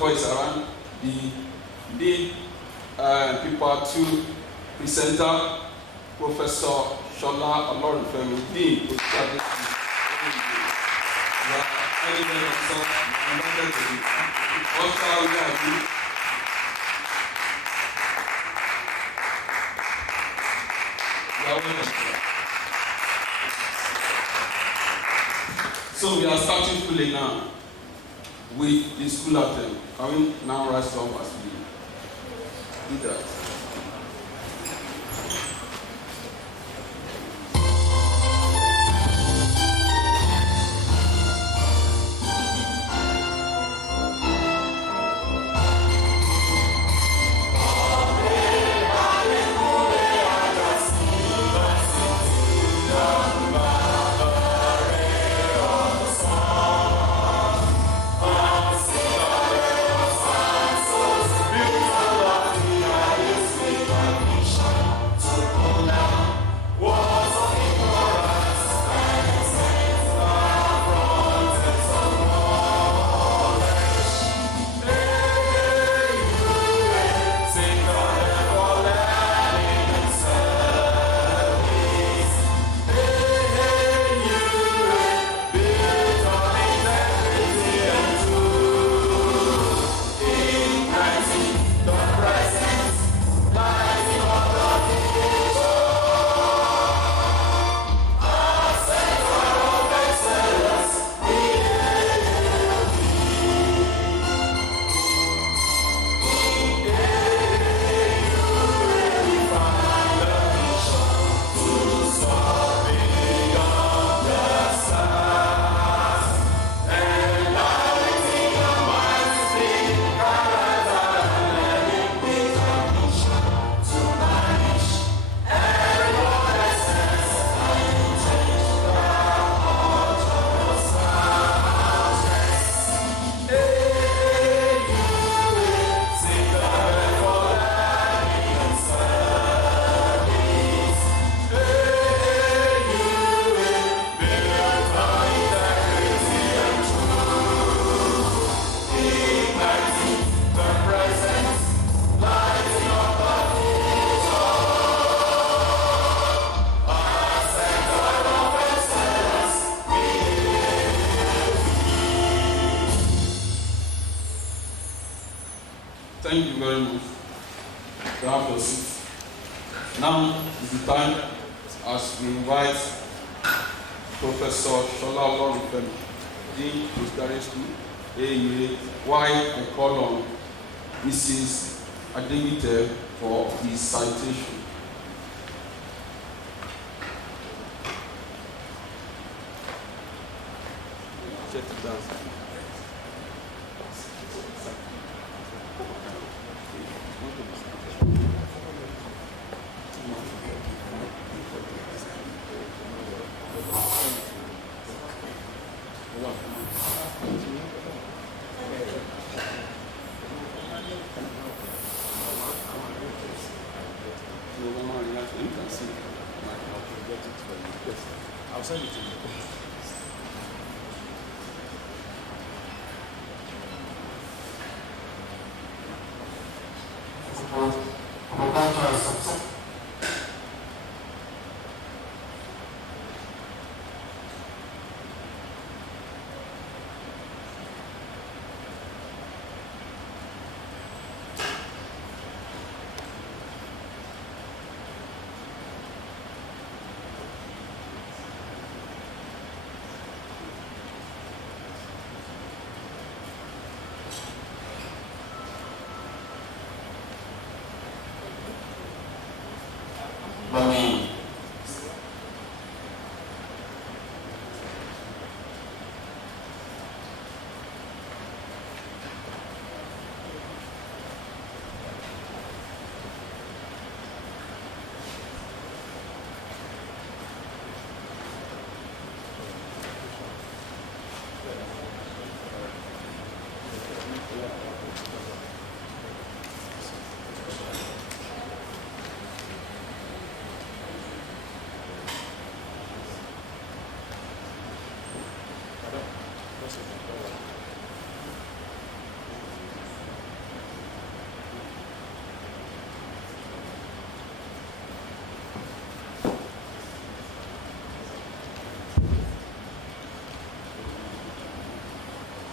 before is around, the lead people to presenter, Professor Shola Olorunfemi, Dean, Postgraduate So we are starting fully now with the school anthem. Can we now rise up as we do that? Thank you very much. You have your seat. Now is the time as we invite Professor Shola Olorunfemi, Dean Postgraduate School, Aaua, why I call on Mrs. Adewite for his citation. Check it down. I'll send it to you.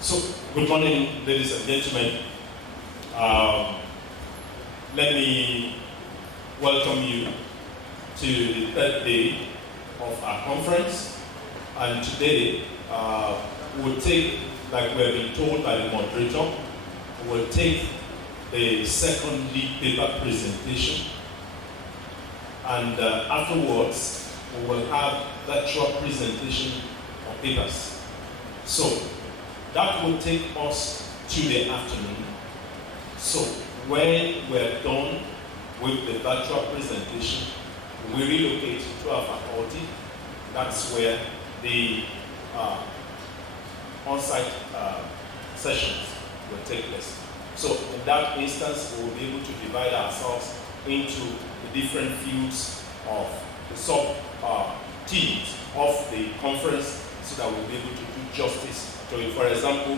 So, good morning, ladies and gentlemen. Let me welcome you to the third day of our conference. And today, we'll take, like we have been told by the moderator, we'll take the second lead paper presentation. And afterwards, we will have virtual presentation of papers. So, that will take us to the afternoon. So, when we're done with the virtual presentation, we relocate to our faculty. That's where the on-site sessions will take place. So, in that instance, we will be able to divide ourselves into the different fields of the sub-teams of the conference so that we'll be able to do justice to it. For example,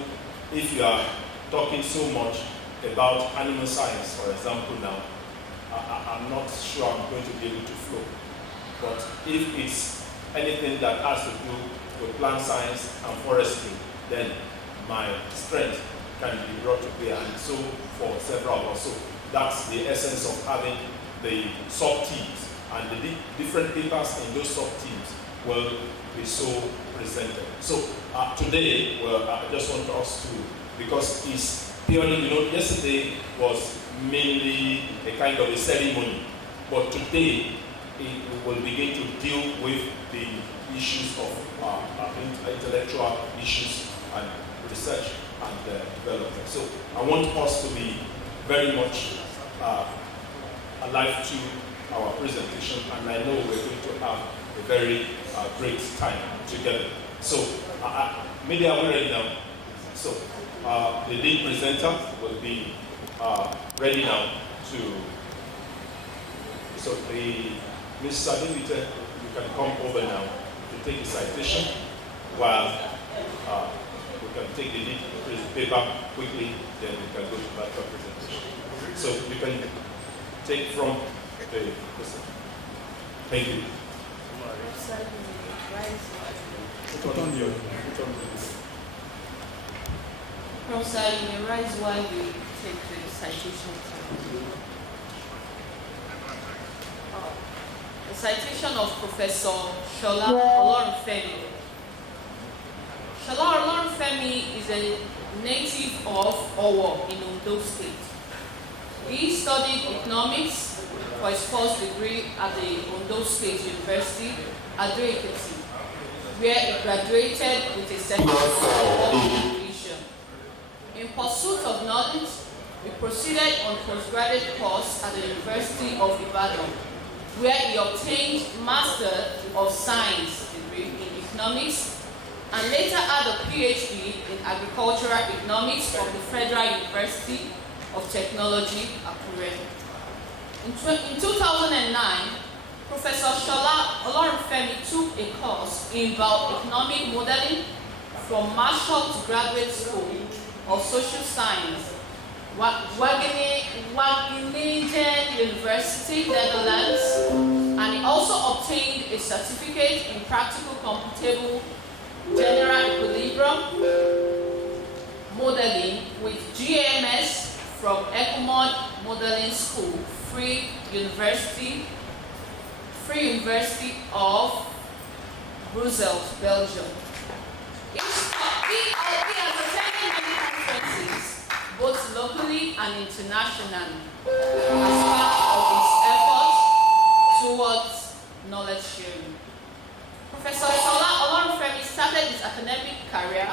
if you are talking so much about animal science, for example, now, I'm not sure I'm going to be able to flow. But if it's anything that has to do with plant science and forestry, then my strength can be brought to bear, and so for several of us. So that's the essence of having the sub-teams, and the different papers in those sub-teams will be so presented. So today, well, I just want us to, because it's purely, yesterday was mainly a kind of a ceremony, but today we will begin to deal with the issues of intellectual issues and research and development. So I want us to be very much alive to our presentation, and I know we're going to have a very great time together. So maybe are we ready now? So the lead presenter will be ready now to. So Ms. Sadimite, you can come over now to take the citation while we can take the lead paper quickly, then we can go to that presentation. So you can take from the person. Thank you. Professor, you may rise while we take the citation. The citation of Professor Shola Olorunfemi. Shola Olorunfemi is a native of Aaua in Ondo State. He studied economics for his first degree at the Ondo State University, Ado-Ekiti, where he graduated with a second division. In pursuit of knowledge, he proceeded on postgraduate course at the University of Ibadan, where he obtained Master of Science degree in economics and later had a PhD in agricultural economics from the Federal University of Technology, Akure. In 2009, Professor Shola Olorunfemi took a course in bioeconomic modeling from Marshall to Graduate School of Social Science, Wageningen University, Netherlands, and he also obtained a certificate in practical computable general equilibrium modeling with GMS from Ecomod Modeling School, Free University of Brussels, Belgium. He has attended many conferences, both locally and internationally, as part of his efforts towards knowledge sharing. Professor Shola Olorunfemi started his academic career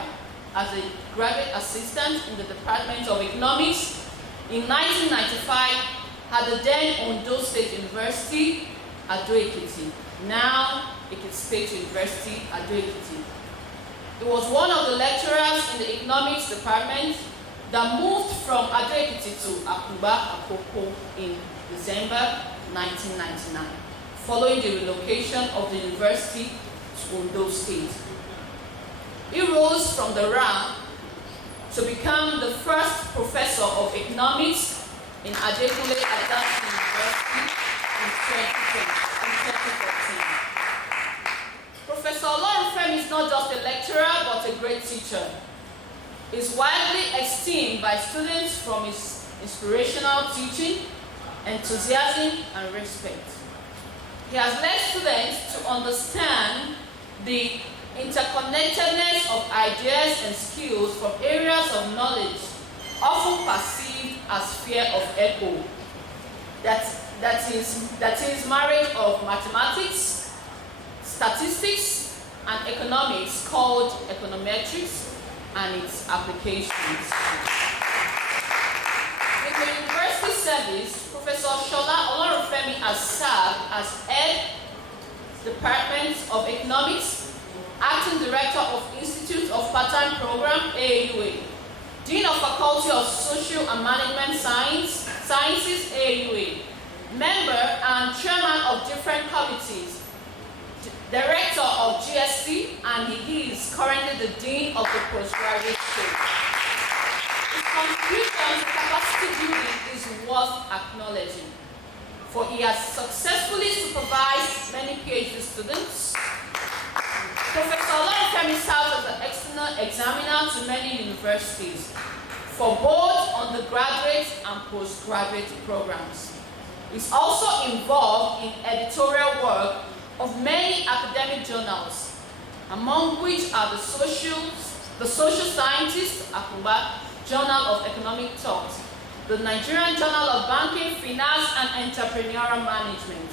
as a graduate assistant in the Department of Economics in 1995 at the then Ondo State University, Ado-Ekiti, now Ekiti State University, Ado-Ekiti. He was one of the lecturers in the economics department that moved from Ado-Ekiti to Akuba, Akoko in December 1999, following the relocation of the university to Ondo State. He rose from the rank to become the first professor of economics in Adekunle Adams University in 2014. Professor Olorunfemi is not just a lecturer, but a great teacher. is widely esteemed by students from his inspirational teaching, enthusiasm, and respect. He has led students to understand the interconnectedness of ideas and skills from areas of knowledge often perceived as sphere of echo. That is marriage of mathematics, statistics, and economics, called econometrics, and its applications. In the university service, Professor Shola Olorunfemi has served as head Department of Economics, acting director of Institute of Part-Time Program (AUA), dean of Faculty of Social and Management Sciences (AUA), member and chairman of different committees, director of GST, and he is currently the dean of the postgraduate school. His contribution to capacity building is worth acknowledging, for he has successfully supervised many PhD students. Professor Olorunfemi serves as an external examiner to many universities for both undergraduate and postgraduate programs. He's also involved in editorial work of many academic journals, among which are the Social Scientist, Aaua, Journal of Economic Thought, the Nigerian Journal of Banking, Finance, and Entrepreneurial Management,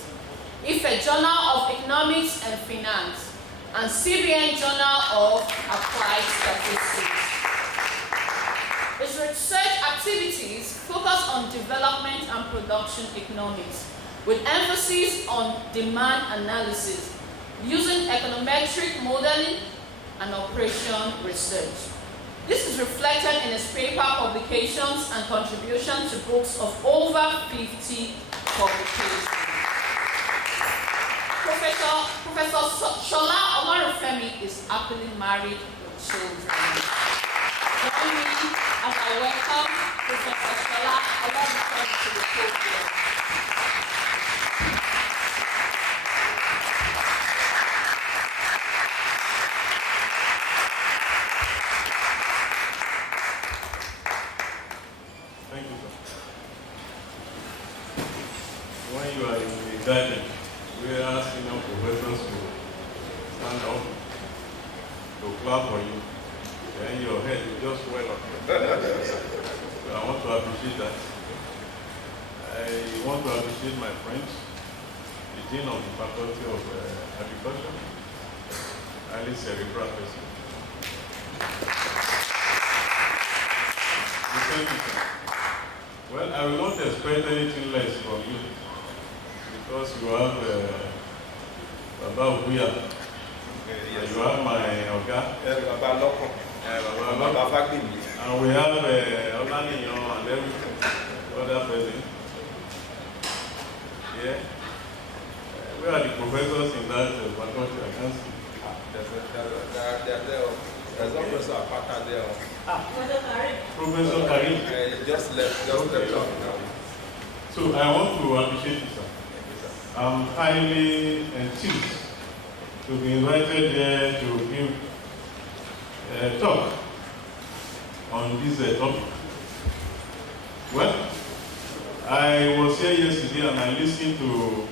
IFE Journal of Economics and Finance, and CBN Journal of Applied Statistics. His research activities focus on development and production economics, with emphasis on demand analysis, using econometric modeling and operation research. This is reflected in his paper publications and contribution to books of over 50 publications. Professor Shola Olorunfemi is happily married with children. Join me as I welcome Professor Shola Olorunfemi to the podium. Thank you, sir. When you are in the garden, we are senior professors to stand up, to clap for you, then your head will just swell up. So I want to appreciate that. I want to appreciate my friends, the dean of the Faculty of Agriculture, highly cerebral person. Thank you, sir. Well, I will not expect anything less from you, because you have Baba Uya, you have my Oga, and we have Olaniyan and every other person. Yeah. Where are the professors in that faculty? I can't see. There's no professor apart there. Professor Karim. Just left off now. So I want to appreciate you, sir. I'm highly enthused to be invited here to give a talk on this topic. Well, I was here yesterday and I listened to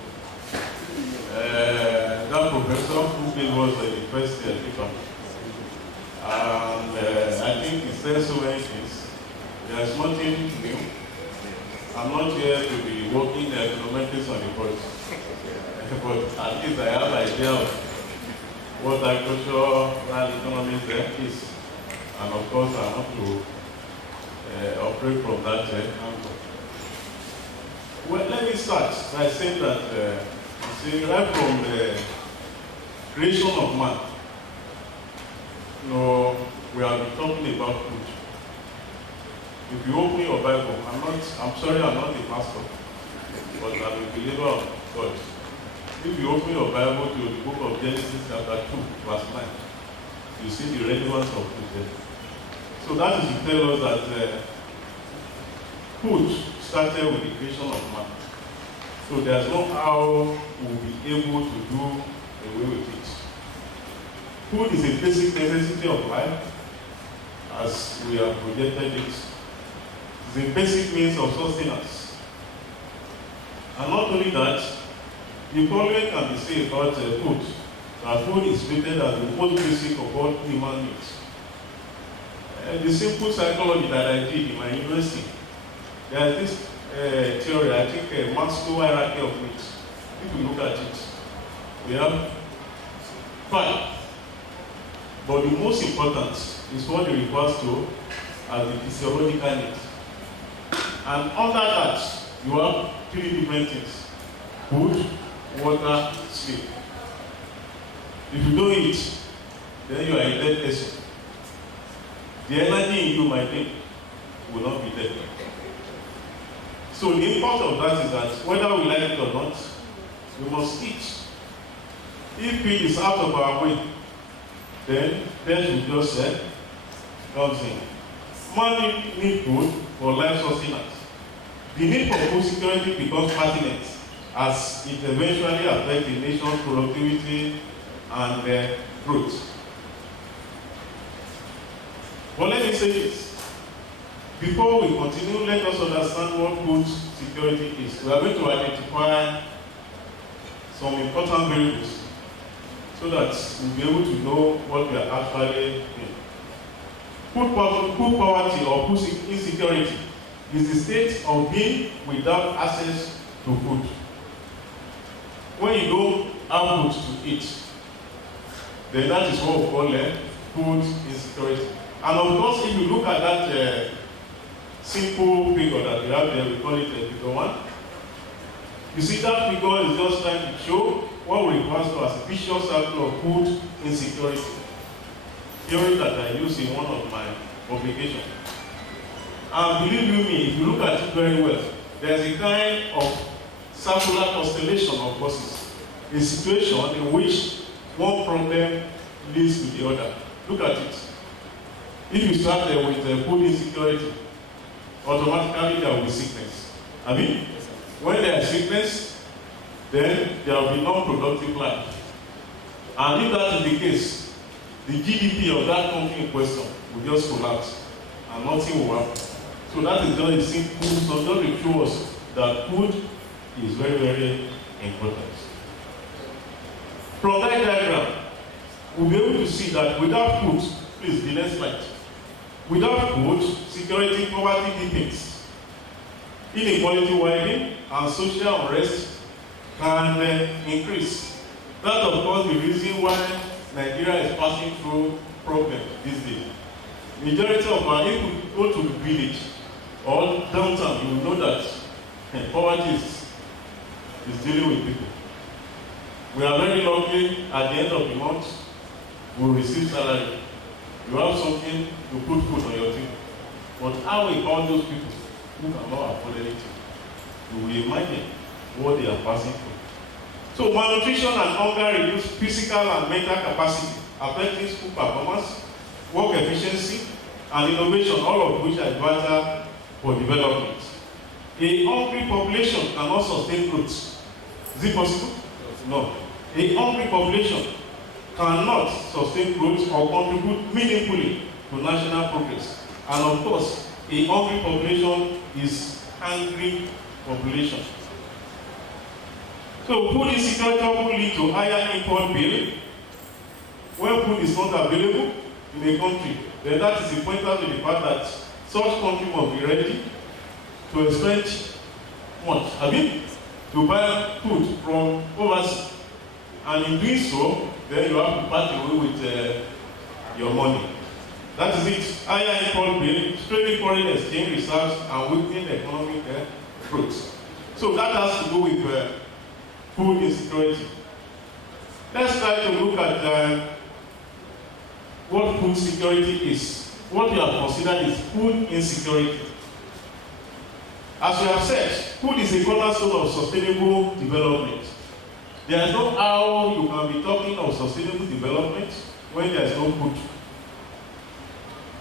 that professor who gave us the first paper. And I think he said so many things. There's nothing new. I'm not here to be working econometrics on the board. But at least I have an idea of what agricultural economics there is. And of course, I want to operate from that angle. Well, let me start by saying that, right from the creation of man, we have been talking about food. If you open your Bible, I'm sorry I'm not a pastor, but I'm a believer of God. If you open your Bible to the book of Genesis chapter 2, verse 9, you see the relevance of food there. So that is to tell us that food started with the creation of man. So there's no how we'll be able to do away with it. Food is a basic necessity of life, as we have projected it, is the basic means of sustenance. And not only that, the following can be said about food. That food is rated as the most basic of all human needs. The simple psychology that I did in my university, there is this theory, I think Maslow hierarchy of needs. If you look at it, we have 5. But the most important is what it refers to as the physiological needs. And under that, you have 3 different things: food, water, sleep. If you don't eat, then you are a dead person. The energy in you, my thing, will not be there. So the impact of that is that whether we like it or not, we must eat. If it is out of our way, then death will just comes in. Man need food for life sustenance. The need for food security becomes pertinent as it eventually affects the nation's productivity and growth. But let me say this. Before we continue, let us understand what food security is. We are going to identify some important variables so that we'll be able to know what we are actually doing. Food poverty or food insecurity is the state of being without access to food. When you don't have food to eat, then that is what we call food insecurity. And of course, if you look at that simple figure that we have there, we call it figure 1. You see that figure is just trying to show what we refer to as a vicious cycle of food insecurity. Theory that I use in one of my publications. And believe you me, if you look at it very well, there's a kind of circular constellation of causes. A situation in which one problem leads to the other. Look at it. If you start with food insecurity, automatically there will be sickness. I mean, when there is sickness, then there will be non-productive life. And if that is the case, the GDP of that country in question will just collapse and nothing will happen. So that is just a simple, so just to show us that food is very, very important. From that diagram, we'll be able to see that without food, please, the next slide. Without food, security, poverty deepens. Inequality widening and social unrest can increase. That's of course the reason why Nigeria is passing through problems these days. Majority of our, if you go to the village or downtown, you will know that poverty is dealing with people. We are very lucky at the end of the month, we will receive salary. You have something to put food on your table. But how about those people who cannot afford anything? You will imagine what they are passing through. So malnutrition and hunger reduce physical and mental capacity, affecting school performance, work efficiency, and innovation, all of which are vital for development. A hungry population cannot sustain growth. Is it possible? No. A hungry population cannot sustain growth or contribute meaningfully to national progress. And of course, a hungry population is hungry population. So food insecurity will lead to higher import bill. When food is not available in a country, then that is a pointer to the fact that such country must be ready to expend much. I mean, to buy food from overseas. And in doing so, then you have to part away with your money. That is it. Higher import bill, straining foreign exchange reserves, and weakening economic growth. So that has to do with food insecurity. Let's try to look at what food security is. What we have considered is food insecurity. As we have said, food is a cornerstone of sustainable development. There is no how you can be talking of sustainable development when there is no food.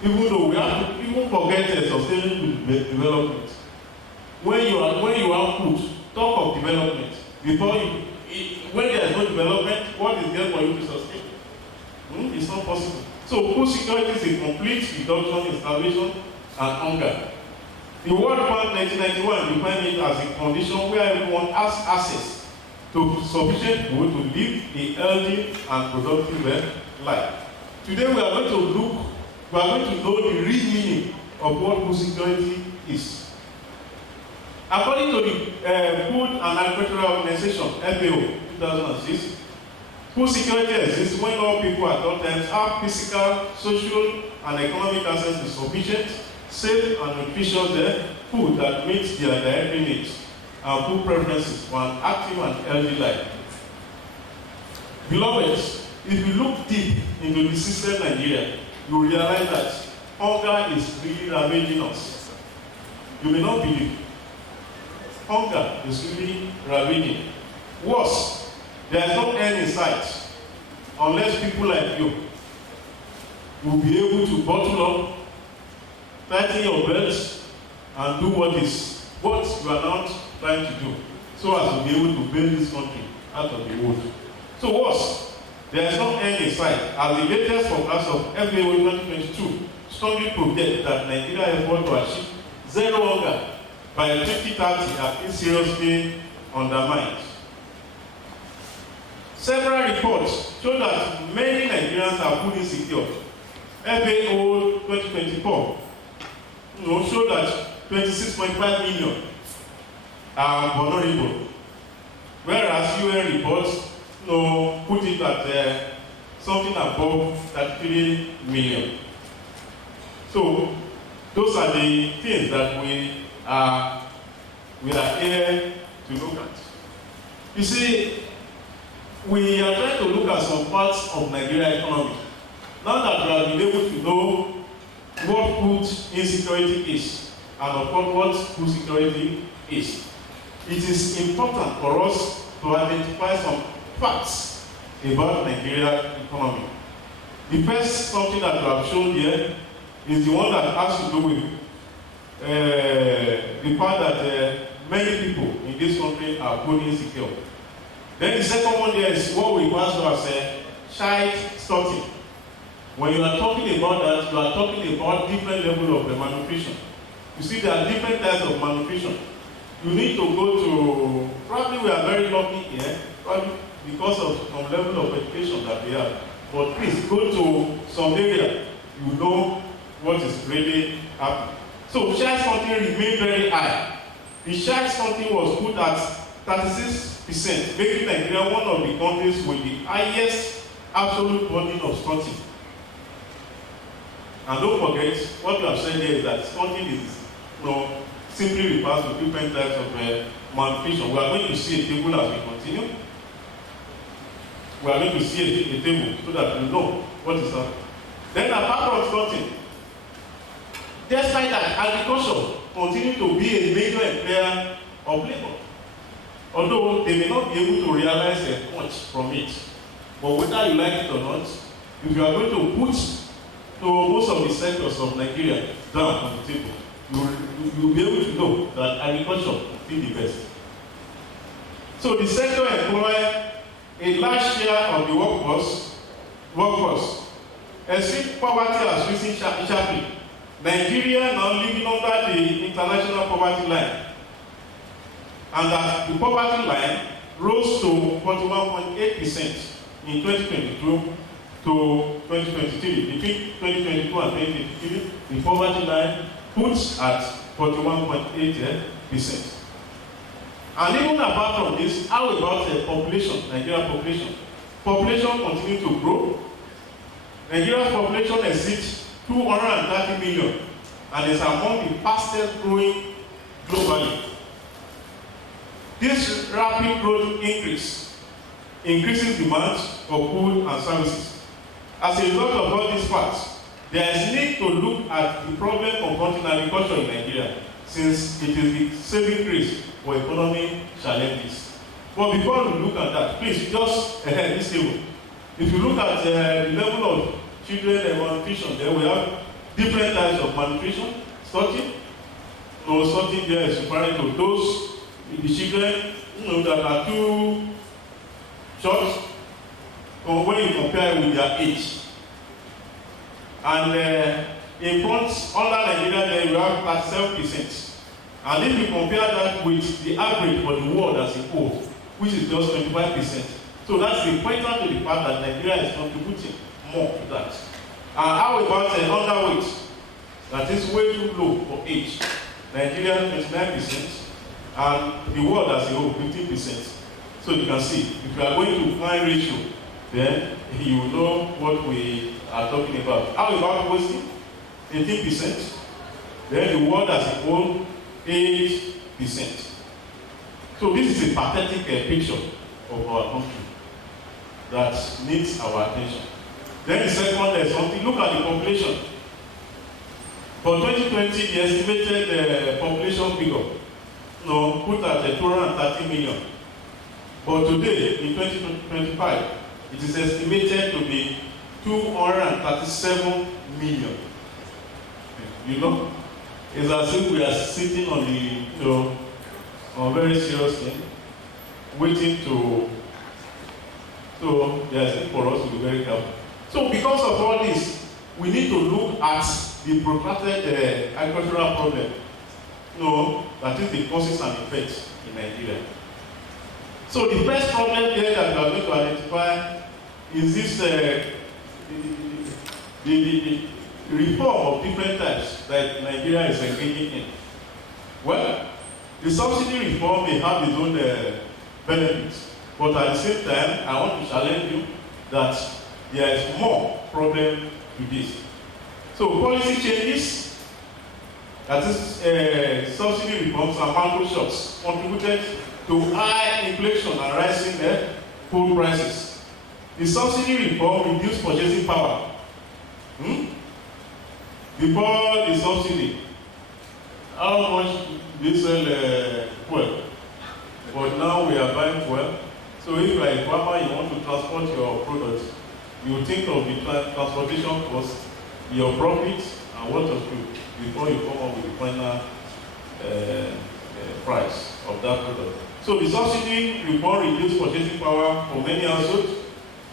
Even though we have to even forget sustainable development. When you have food, talk of development. Before when there is no development, what is there for you to sustain? It's not possible. So food security is a complete reduction in starvation and hunger. The World Bank 1991 defined it as a condition where everyone has access to sufficient food to live a healthy and productive life. Today we are going to know the real meaning of what food security is. According to the Food and Agricultural Organization, FAO, 2006, food security exists when all people at all times have physical, social, and economic access to sufficient, safe, and nutritious food that meets their dietary needs and food preferences for an active and healthy life. Beloveds, if you look deep into the system Nigeria, you realize that hunger is really ravaging us. You may not believe. Hunger is really ravaging. Worse, there is no end in sight unless people like you will be able to bottle up, tighten your belts, and do what you are not trying to do, so as to be able to build this country out of the wood. So worse, there is no end in sight, as the latest forecast of FAO 2022 strongly projects that Nigeria effort to achieve zero hunger by 2030 has been seriously undermined. Several reports show that many Nigerians are food insecure. FAO 2024 show that 26.5 million are vulnerable, whereas UN reports put it at something above 33 million. So those are the things that we are here to look at. You see, we are trying to look at some parts of Nigeria economy. Now that we have been able to know what food insecurity is, and of course what food security is, it is important for us to identify some facts about Nigeria economy. The first something that we have shown here is the one that has to do with the fact that many people in this country are food insecure. Then the second one there is what we refer to as child stunting. When you are talking about that, you are talking about different levels of malnutrition. You see, there are different types of malnutrition. You need to go to, probably we are very lucky here, probably because of some level of education that we have. But please go to some area, you know what is really happening. So child stunting remained very high. The child stunting was put at 36%, making Nigeria one of the countries with the highest absolute burden of stunting. And don't forget, what you have said here is that stunting is, simply refers to different types of malnutrition. We are going to see a table as we continue. We are going to see a table so that we know what is happening. Then apart from stunting, despite that, agriculture continues to be a major employer of labor. Although they may not be able to realize much from it. But whether you like it or not, if you are going to put most of the sectors of Nigeria down on the table, you will be able to know that agriculture is the best. So the sector employs a large share of the workforce. Extreme poverty has risen sharply. Nigeria now living under the international poverty line. And that the poverty line rose to 41.8% in 2022 to 2023. Between 2022 and 2023, the poverty line puts at 41.8%. And even apart from this, how about the population, Nigerian population? Population continues to grow. Nigeria's population exceeds 230 million and is among the fastest growing globally. This rapid growth increases demand for food and services. As a result of all these facts, there is need to look at the problem confronting agriculture in Nigeria, since it is the saving grace for economic challenges. But before we look at that, please just this table. If you look at the level of children and malnutrition, there we have different types of malnutrition. Stunting there is referring to those the children that are too short, or when you compare with their age. And in front, under Nigeria, there we have 37%. And if you compare that with the average for the world as a whole, which is just 25%, so that's the pointer to the fact that Nigeria is contributing more to that. And how about underweight? That is way too low for age. Nigeria 29%, and the world as a whole 15%. So you can see, if you are going to find ratio, then you know what we are talking about. How about wasting? 18%. Then the world as a whole, 8%. So this is a pathetic picture of our country that needs our attention. Then the second is something, look at the population. For 2020, the estimated population figure put at 230 million. But today, in 2025, it is estimated to be 237 million. You know, it's as if we are sitting on the, on a very serious thing, waiting to, so there's need for us to be very careful. So because of all this, we need to look at the protracted agricultural problem, that is the causes and effects in Nigeria. So the first problem here that we are going to identify is this the reform of different types that Nigeria is engaging in. Well, the subsidy reform may have its own benefits, but at the same time, I want to challenge you that there is more problem to this. So policy changes, that is subsidy reforms and macro shocks, contributed to high inflation and rising food prices. The subsidy reform reduced purchasing power. Before the subsidy, how much they sell fuel? But now we are buying fuel. So if you are a farmer, you want to transport your products, you think of the transportation cost, your profit, and what of you before you come up with the final price of that product. So the subsidy reform reduced purchasing power for many households.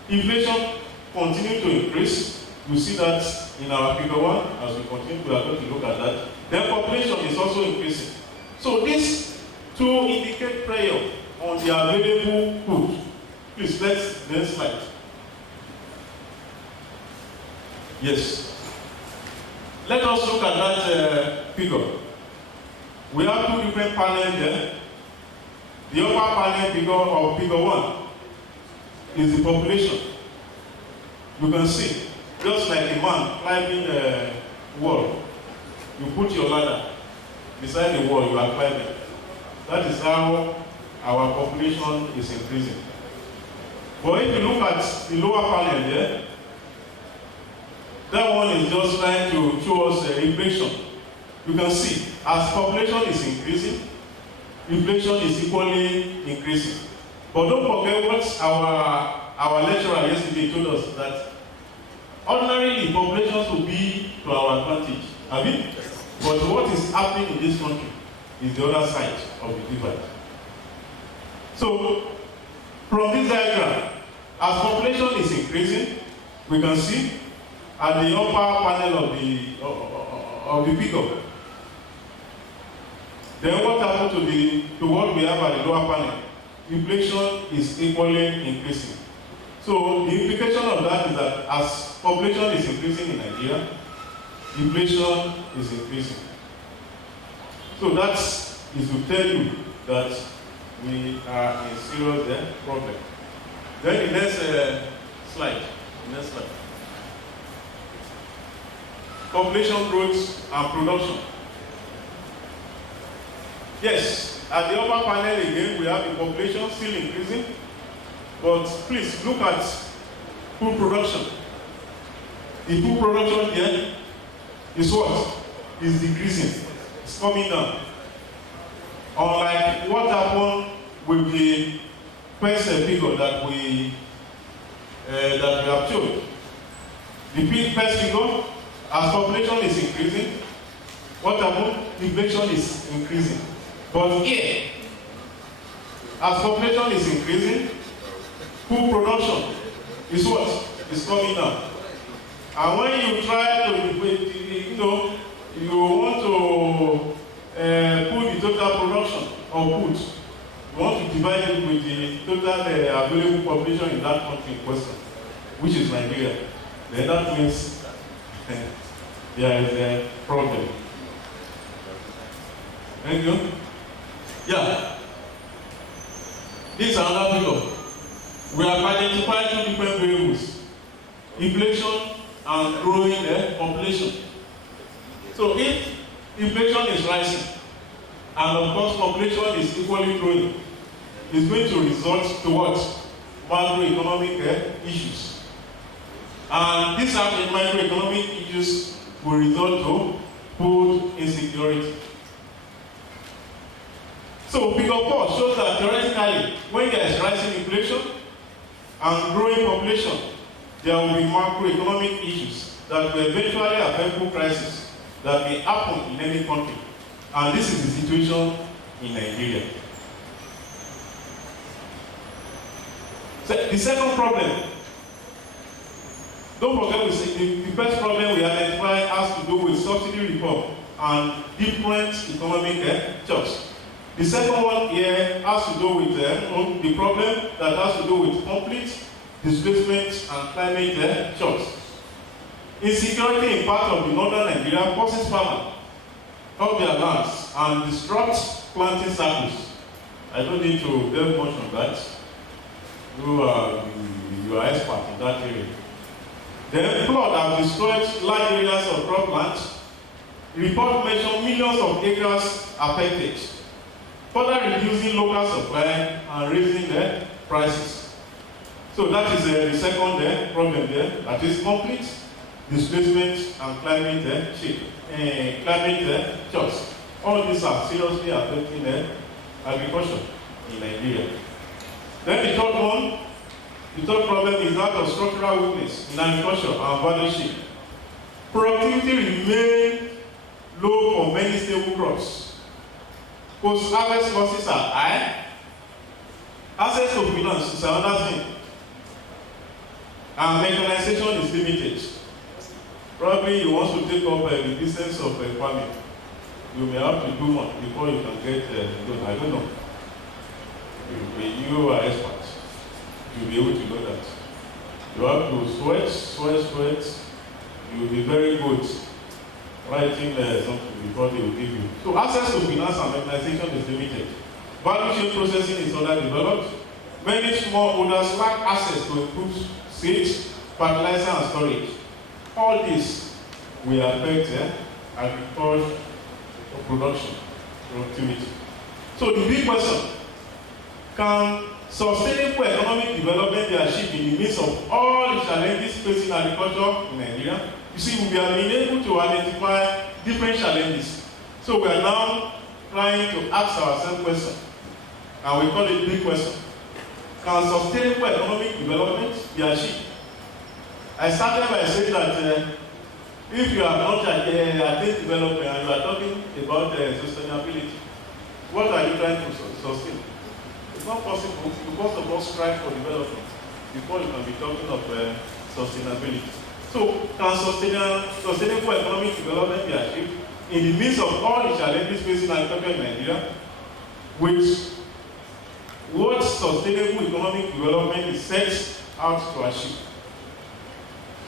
Inflation continued to increase. You see that in our figure 1, as we continue, we are going to look at that. Then population is also increasing. So these two indicate pressure on the available food. Please, next slide. Yes. Let us look at that figure. We have two different panels there. The upper panel figure of figure 1 is the population. You can see, just like a man climbing a wall, you put your ladder beside the wall, you are climbing. That is how our population is increasing. But if you look at the lower panel there, that one is just trying to show us inflation. You can see, as population is increasing, inflation is equally increasing. But don't forget what our lecturer yesterday told us, that ordinarily populations will be to our advantage. But what is happening in this country is the other side of the divide. So, from this diagram, as population is increasing, we can see at the upper panel of the figure. Then what happened to what we have at the lower panel? Inflation is equally increasing. So the implication of that is that as population is increasing in Nigeria, inflation is increasing. So that is to tell you that we are in serious problem. Then the next slide. Population growth and production. Yes, at the upper panel again, we have the population still increasing. But please look at food production. The food production here is what? Is decreasing. It's coming down. Unlike what happened with the first figure that we have shown. The first figure, as population is increasing, what happened? Inflation is increasing. But here, as population is increasing, food production is what? Is coming down. And when you try to, you want to put the total production of food, you want to divide it with the total available population in that country in question, which is Nigeria, then that means there is a problem. Thank you. Yeah. This is another figure. We have identified two different variables: inflation and growing population. So if inflation is rising, and of course population is equally growing, it's going to result to what? Macroeconomic issues. And these macroeconomic issues will result to food insecurity. So figure 4 shows that theoretically, when there is rising inflation and growing population, there will be macroeconomic issues that will eventually affect food crisis that may happen in any country. And this is the situation in Nigeria. So the second problem, don't forget we say the first problem we identify has to do with subsidy reform and different economic shocks. The second one here has to do with the problem that has to do with conflict, displacement, and climate shocks. Insecurity in part of the northern Nigeria forces farmers off their lands and disrupts planting cycles. I don't need to delve much on that. You are expert in that area. The flood has destroyed large areas of cropland. Report mention millions of acres affected, further reducing local supply and raising the prices. So that is the second problem there, that is conflict, displacement, and climate shocks. All these are seriously affecting agriculture in Nigeria. Then the third problem is that of structural weakness in agriculture and value chain. Productivity remains low for many stable crops. Post-harvest losses are high. Access to finance is another thing. And mechanization is limited. Probably you want to take up the business of farming. You may have to do more before you can get loan. I don't know. You are experts. You'll be able to know that. You have to sweat. You'll be very good writing something before they will give you. So access to finance and mechanization is limited. Value chain processing is underdeveloped. Many smallholders lack access to improved seeds, fertilizer, and storage. All this will affect agriculture production, productivity. So the big question: can sustainable economic development be achieved in the midst of all the challenges facing agriculture in Nigeria? You see, we have been able to identify different challenges. So we are now trying to ask ourselves questions, and we call it big question. Can sustainable economic development be achieved? I started by saying that if you are not attained development and you are talking about sustainability, what are you trying to sustain? It's not possible. You first of all strive for development before you can be talking of sustainability. So, can sustainable economic development be achieved in the midst of all the challenges facing agriculture in Nigeria? With what sustainable economic development is set out to achieve?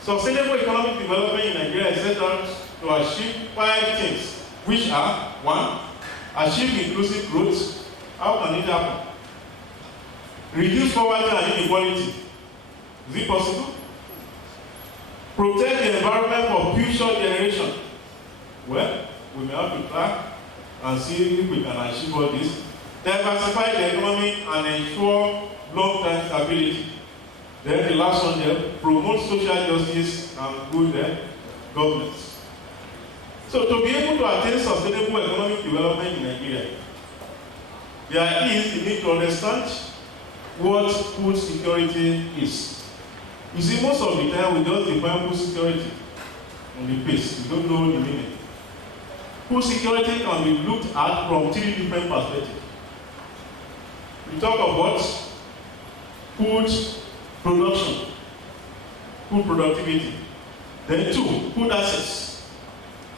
Sustainable economic development in Nigeria is set out to achieve 5 things, which are: 1, achieve inclusive growth. How can it happen? Reduce poverty and inequality. Is it possible? Protect the environment for future generations. Well, we may have to try and see if we can achieve all this. Diversify the economy and ensure long-term stability. Then the last one there, promote social justice and good governance. So to be able to attain sustainable economic development in Nigeria, there is the need to understand what food security is. You see, most of the time we just define food security on the face. We don't know the meaning. Food security can be looked at from 3 different perspectives. We talk about food production, food productivity, Then 2, food access.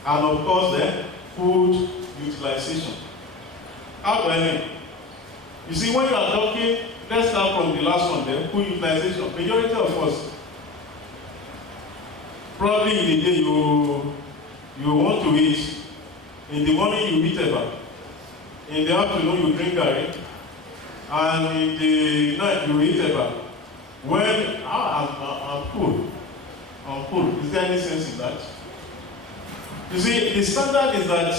And of course, then food utilization. How do I mean? You see, when you are talking, let's start from the last one then, food utilization. Majority of us, probably in the day you want to eat. In the morning you eat eba. In the afternoon you drink garri. And in the night you eat eba. When I'm full. I'm full. Is there any sense in that? You see, the standard is that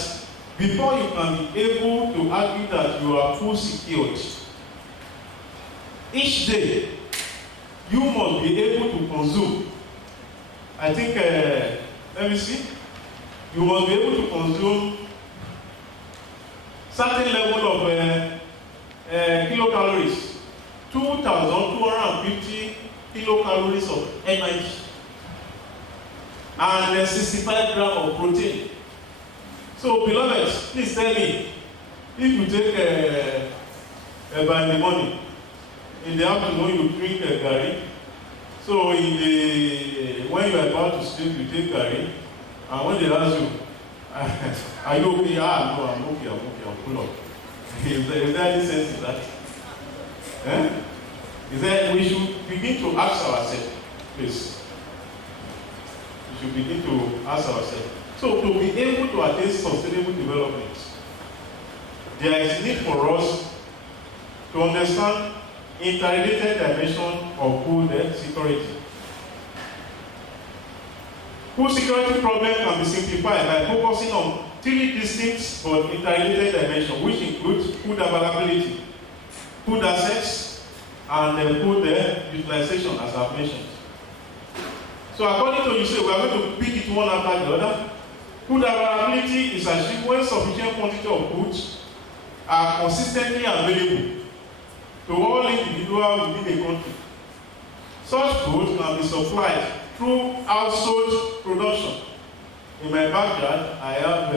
before you can be able to argue that you are full secured, each day you must be able to consume. I think, let me see, you must be able to consume certain level of kilocalories, 2,250 kilocalories of energy, and 65 grams of protein. So, beloved, please tell me, if you take eba in the morning, in the afternoon you drink garri, so when you are about to sleep, you take garri, and when they ask you, are you okay? Ah, no, I'm okay, I'm full up. Is there any sense in that? Is there, we should begin to ask ourselves, please. We should begin to ask ourselves. So to be able to attain sustainable development, there is need for us to understand interrelated dimension of food security. Food security problem can be simplified by focusing on 3 distinct but interrelated dimensions, which include food availability, food access, and food utilization, as I've mentioned. So according to you say, we are going to pick it one after the other. Food availability is achieved when sufficient quantity of foods are consistently available to all individuals within a country. Such food can be supplied through household production. In my backyard, I have,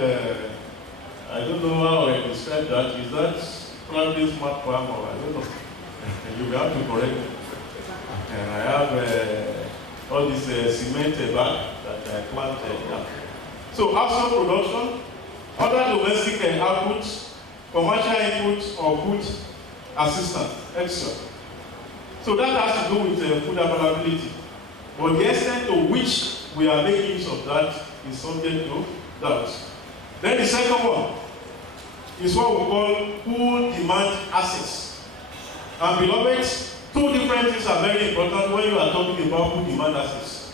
I don't know how I describe that. Is that probably smart farm or I don't know. You will have to correct me. And I have all this cement bag that I plant. So household production, other domestic outputs, commercial inputs, or food assistance, extra. So that has to do with food availability. But the extent to which we are making use of that is subject to doubt. Then the second one is what we call food demand access. And beloved, 2 different things are very important when you are talking about food demand access.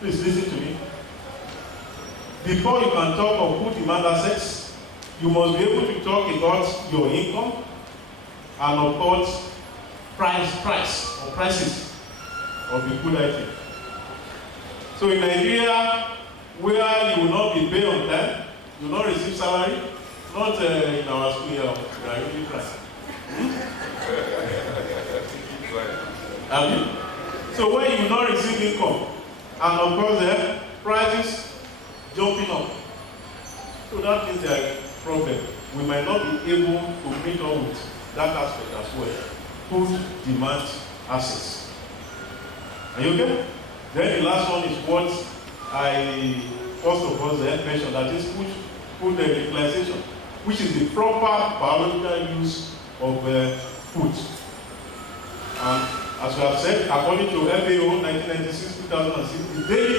Please listen to me. Before you can talk of food demand access, you must be able to talk about your income and of course prices of the food item. So in Nigeria, where you will not be paid on time, you will not receive salary, not in our school here, we are really trying. Have you? So when you will not receive income, and of course prices jumping up. So that means there is a problem. We might not be able to meet up with that aspect as well. Food demand access. Are you okay? Then the last one is what I first of all mentioned, that is food utilization, which is the proper biological use of food. And as we have said, according to FAO 1996-2006, the daily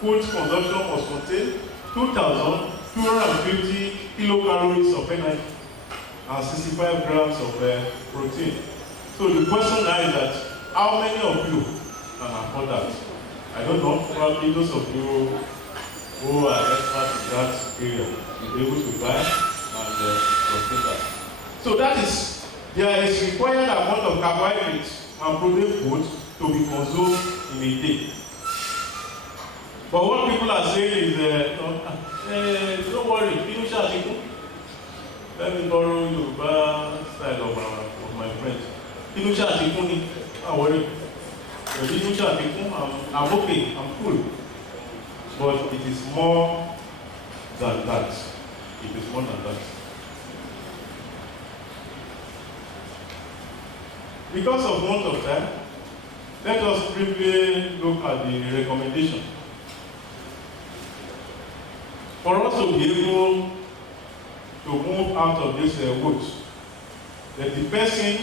food consumption must contain 2,250 kilocalories of energy and 65 grams of protein. So the question now is that how many of you can afford that? I don't know, probably those of you who are experts in that area will be able to buy and sustain that. So that is, there is required amount of carbohydrates and protein food to be consumed in a day. But what people are saying is, don't worry, let me borrow Yoruba style of my friend. Don't worry. I'm okay, I'm cool. But it is more than that. It is more than that. Because of want of time, let us briefly look at the recommendation For us to be able to move out of this woods, that the person,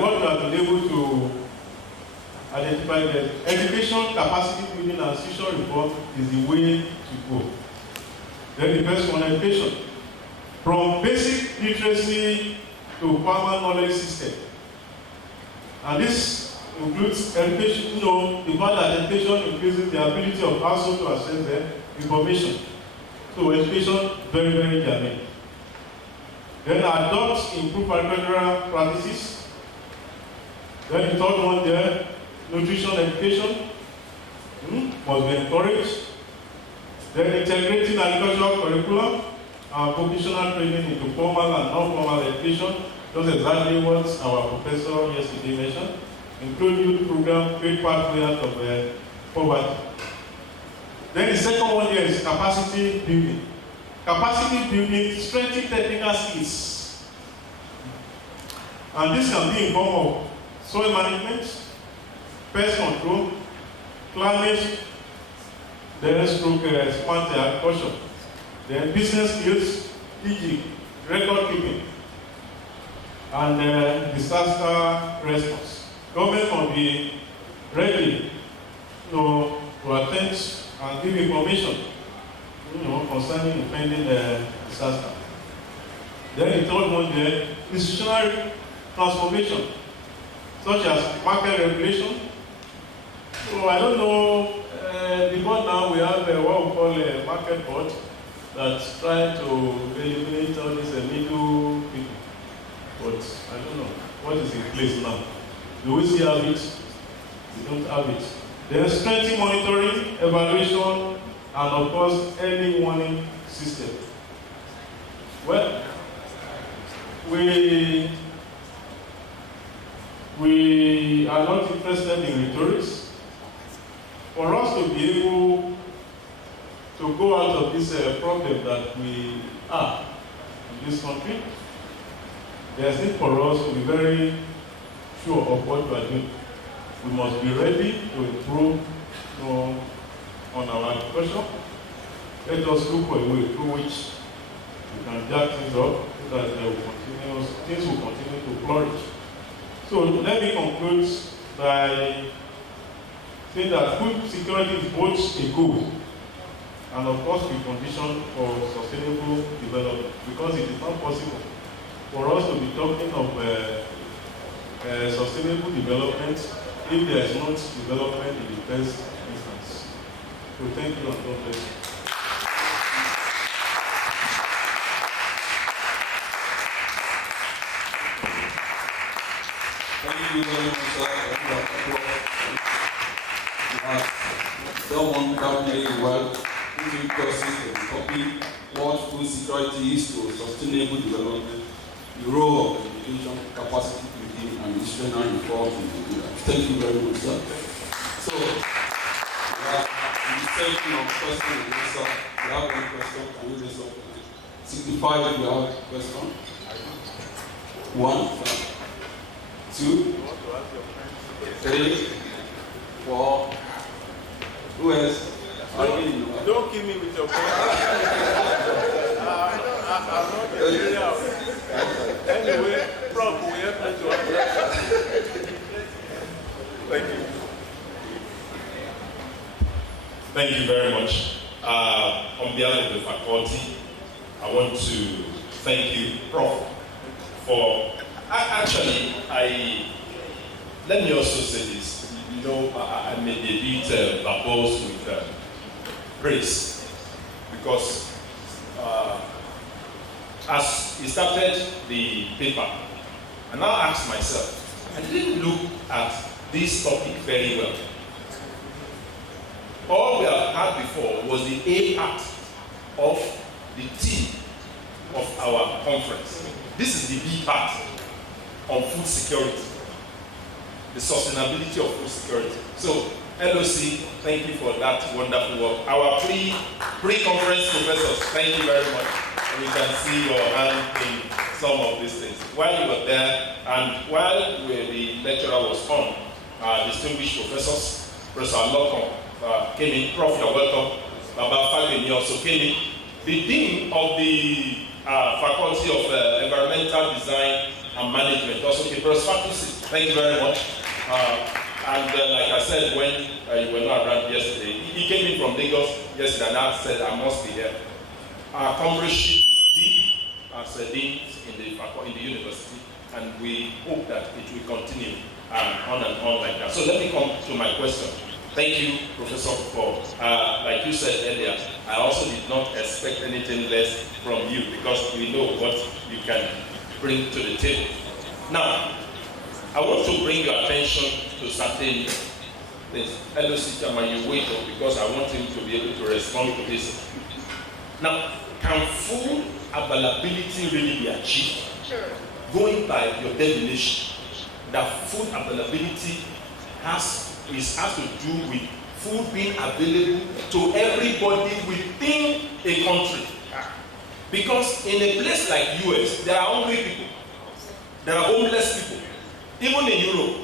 what we have been able to identify, that education, capacity building, and social reform is the way to go. Then the first one, education. From basic literacy to farmer knowledge system. And this includes education, the fact that education increases the ability of households to access the information. So education, very, very germane. Then adopt improved agricultural practices. Then the third one there, nutrition education must be encouraged. Then integrating agricultural curriculum and vocational training into formal and non-formal education. That's exactly what our professor yesterday mentioned. Include youth program, great pathway out of poverty. Then the second one here is capacity building. Capacity building, strengthening technical skills. And this can be in form of soil management, pest control, climate, then smart agriculture, then business skills, e.g., record keeping, and disaster response. Government can be ready to attend and give information concerning impending disaster. Then the third one there, institutional transformation, such as market regulation. So I don't know, before now we have what we call a market board that's trying to eliminate all these middle people. But I don't know, what is in place now? Do we still have it? We don't have it. Then strengthen monitoring, evaluation, and of course, early warning system. Well, we are not interested in rhetorics. For us to be able to go out of this problem that we are in this country, there's need for us to be very sure of what we are doing. We must be ready to improve on our agriculture. Let us look for a way through which we can jack things up so that things will continue to flourish. So let me conclude by saying that food security is both a goal and of course a condition for sustainable development, because it is not possible for us to be talking of sustainable development if there is not development in the first instance. So thank you and God bless you. Thank you very much, sir. Someone without very well, who courses the topic, what food security is to sustainable development, the role of education, capacity building, and institutional reform in Nigeria. Thank you very much, sir. So, in the section of question and answer, we have one question. Can you raise up? Signify if you have a question. 1, 2, 3, 4. Who else? Don't kill me with your question. I'm not getting out. Anyway, Prof, we have to answer. Thank you. Thank you very much. On behalf of the faculty, I want to thank you, Prof, for let me also say this. I made a bit verbose with praise, because as he started the paper, I now asked myself, I didn't look at this topic very well. All we have had before was the A part of the T of our conference. This is the B part on food security, the sustainability of food security. So, LOC, thank you for that wonderful work. Our pre-conference professors, thank you very much. And you can see your hand in some of these things. While you were there, and while the lecturer was on, distinguished professors, Professor Lockham came in. Prof, you're welcome. Baba Fageni Osokeni, the Dean of the Faculty of Environmental Design and Management, also Keperos. Thank you very much. And like I said, when you were not around yesterday, he came in from Lagos yesterday and I said, I must be here. Our comradeship is deep as a dean in the university, and we hope that it will continue on and on like that. So let me come to my question. Thank you, Professor, for, like you said earlier, I also did not expect anything less from you because we know what you can bring to the table. Now, I want to bring your attention to certain things. LOC Chairman, you wait because I want him to be able to respond to this. Now, can food availability really be achieved? Sure. Going by your definition, that food availability has to do with food being available to everybody within a country. Because in a place like US, there are hungry people, there are homeless people. Even in Europe,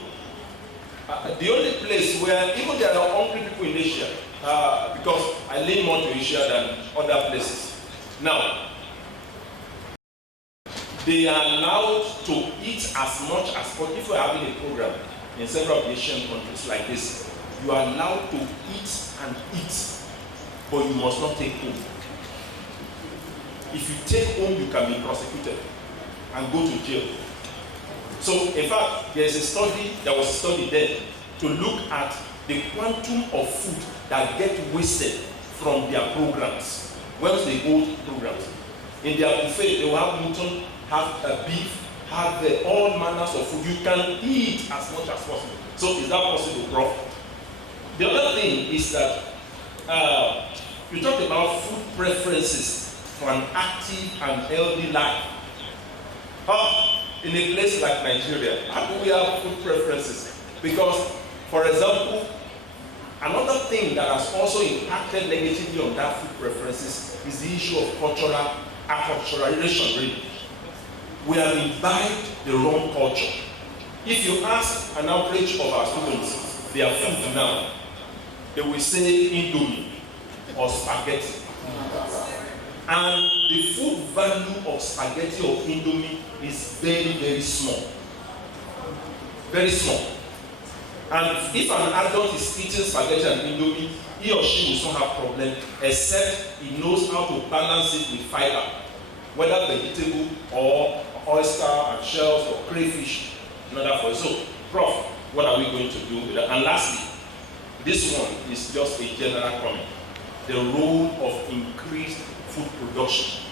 the only place where even there are hungry people in Asia, because I lean more to Asia than other places. Now, they are allowed to eat as much as possible. If we're having a program in several Asian countries like this, you are allowed to eat and eat, but you must not take home. If you take home, you can be prosecuted and go to jail. So, in fact, there was a study then to look at the quantum of food that get wasted from their programs. Once they hold programs, in their buffet, they will have mutton, have beef, have all manners of food. You can eat as much as possible. So, is that possible, Prof? The other thing is that you talked about food preferences for an active and healthy life. In a place like Nigeria, how do we have food preferences? Because, for example, another thing that has also impacted negatively on that food preferences is the issue of acculturation, really. We have imbibed the wrong culture. If you ask an average of our students their food now, they will say Indomie or spaghetti. And the food value of spaghetti or Indomie is very, very small. Very small. And if an adult is eating spaghetti and Indomie, he or she will not have problem, except he knows how to balance it with fiber, whether vegetable or oyster and shells or crayfish, in order for it. So, Prof, what are we going to do with that? And lastly, this one is just a general comment. The role of increased food production.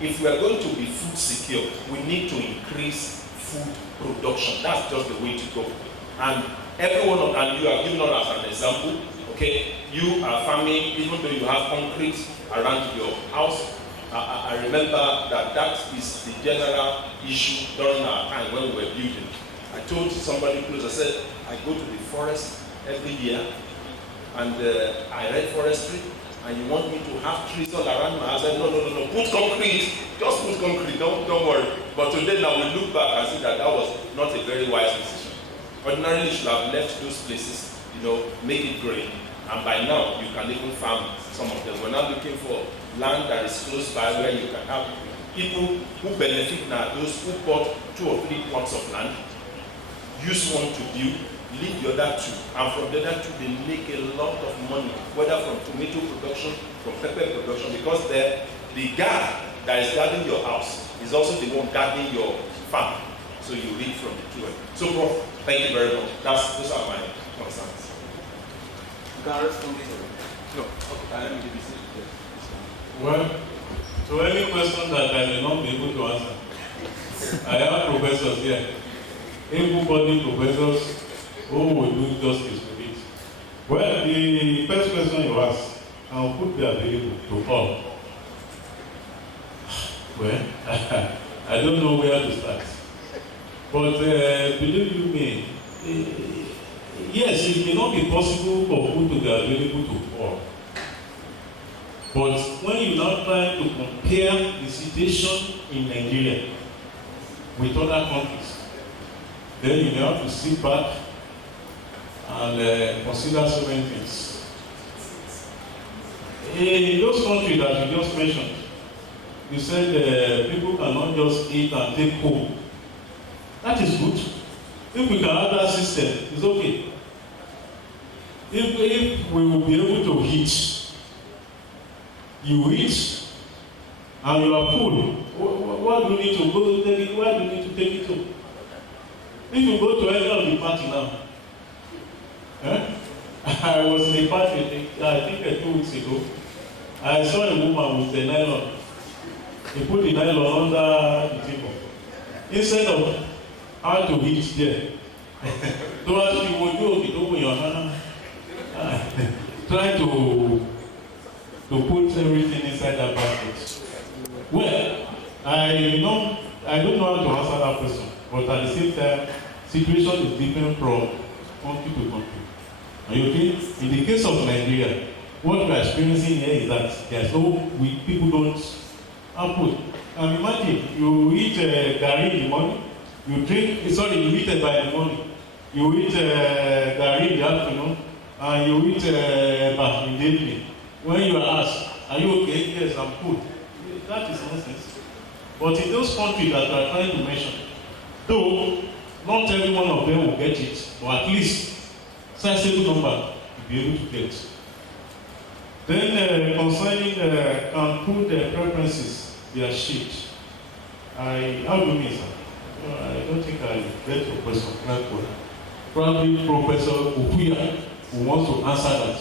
If we are going to be food secure, we need to increase food production. That's just the way to go. And everyone, and you are given us as an example, okay, you are farming, even though you have concrete around your house. I remember that is the general issue during our time when we were building. I told somebody close, I said, I go to the forest every year and I read forestry, and you want me to have trees all around my house? I said, no, put concrete, just put concrete, don't worry. But today now we look back and see that was not a very wise decision. Ordinarily, you should have left those places, make it green, and by now you can even farm some of them. We're not looking for land that is close by where you can have people who benefit now, those who bought 2 or 3 plots of land, use one to build, leave the other 2, and from the other 2 they make a lot of money, whether from tomato production, from pepper production, because the guy that is guarding your house is also the one guarding your farm. So you read from the 2. So, Prof, thank you very much. Those are my concerns. You can respond to it. No. Okay, let me give you. Well, to any question that I may not be able to answer, I have professors here, able-bodied professors who will do justice with it. Well, the first question you asked, how could be available to all? Well, I don't know where to start. But believe you me, yes, it may not be possible for food to be available to all. But when you now try to compare the situation in Nigeria with other countries, then you have to sit back and consider so many things. in those countries that you just mentioned, you said people cannot just eat and take home. That is good. If we can have that system, it's okay. If we will be able to eat, you eat and you are full. Why do you need to go to take it? Why do you need to take it home? If you go to any of the party now, I was in a party, I think 2 weeks ago. I saw a woman with a nylon. He put the nylon under the table. Instead of how to eat there, towards the would you open your hand, try to put everything inside that basket. Well, I don't know how to answer that question, but at the same time, situation is different from country to country. Are you okay? In the case of Nigeria, what we are experiencing here is that there's people don't have food. And imagine you eat gari in the morning, you eat by the morning, you eat gari in the afternoon, and you eat eba in the evening. When you are asked, are you okay? Yes, I'm good. That is nonsense. But in those countries that we are trying to mention, though not every one of them will get it, but at least sizable number will be able to get. Then concerning can food preferences be achieved? How do you mean, sir? I don't think I get your question. Probably Professor Okuya who wants to answer that.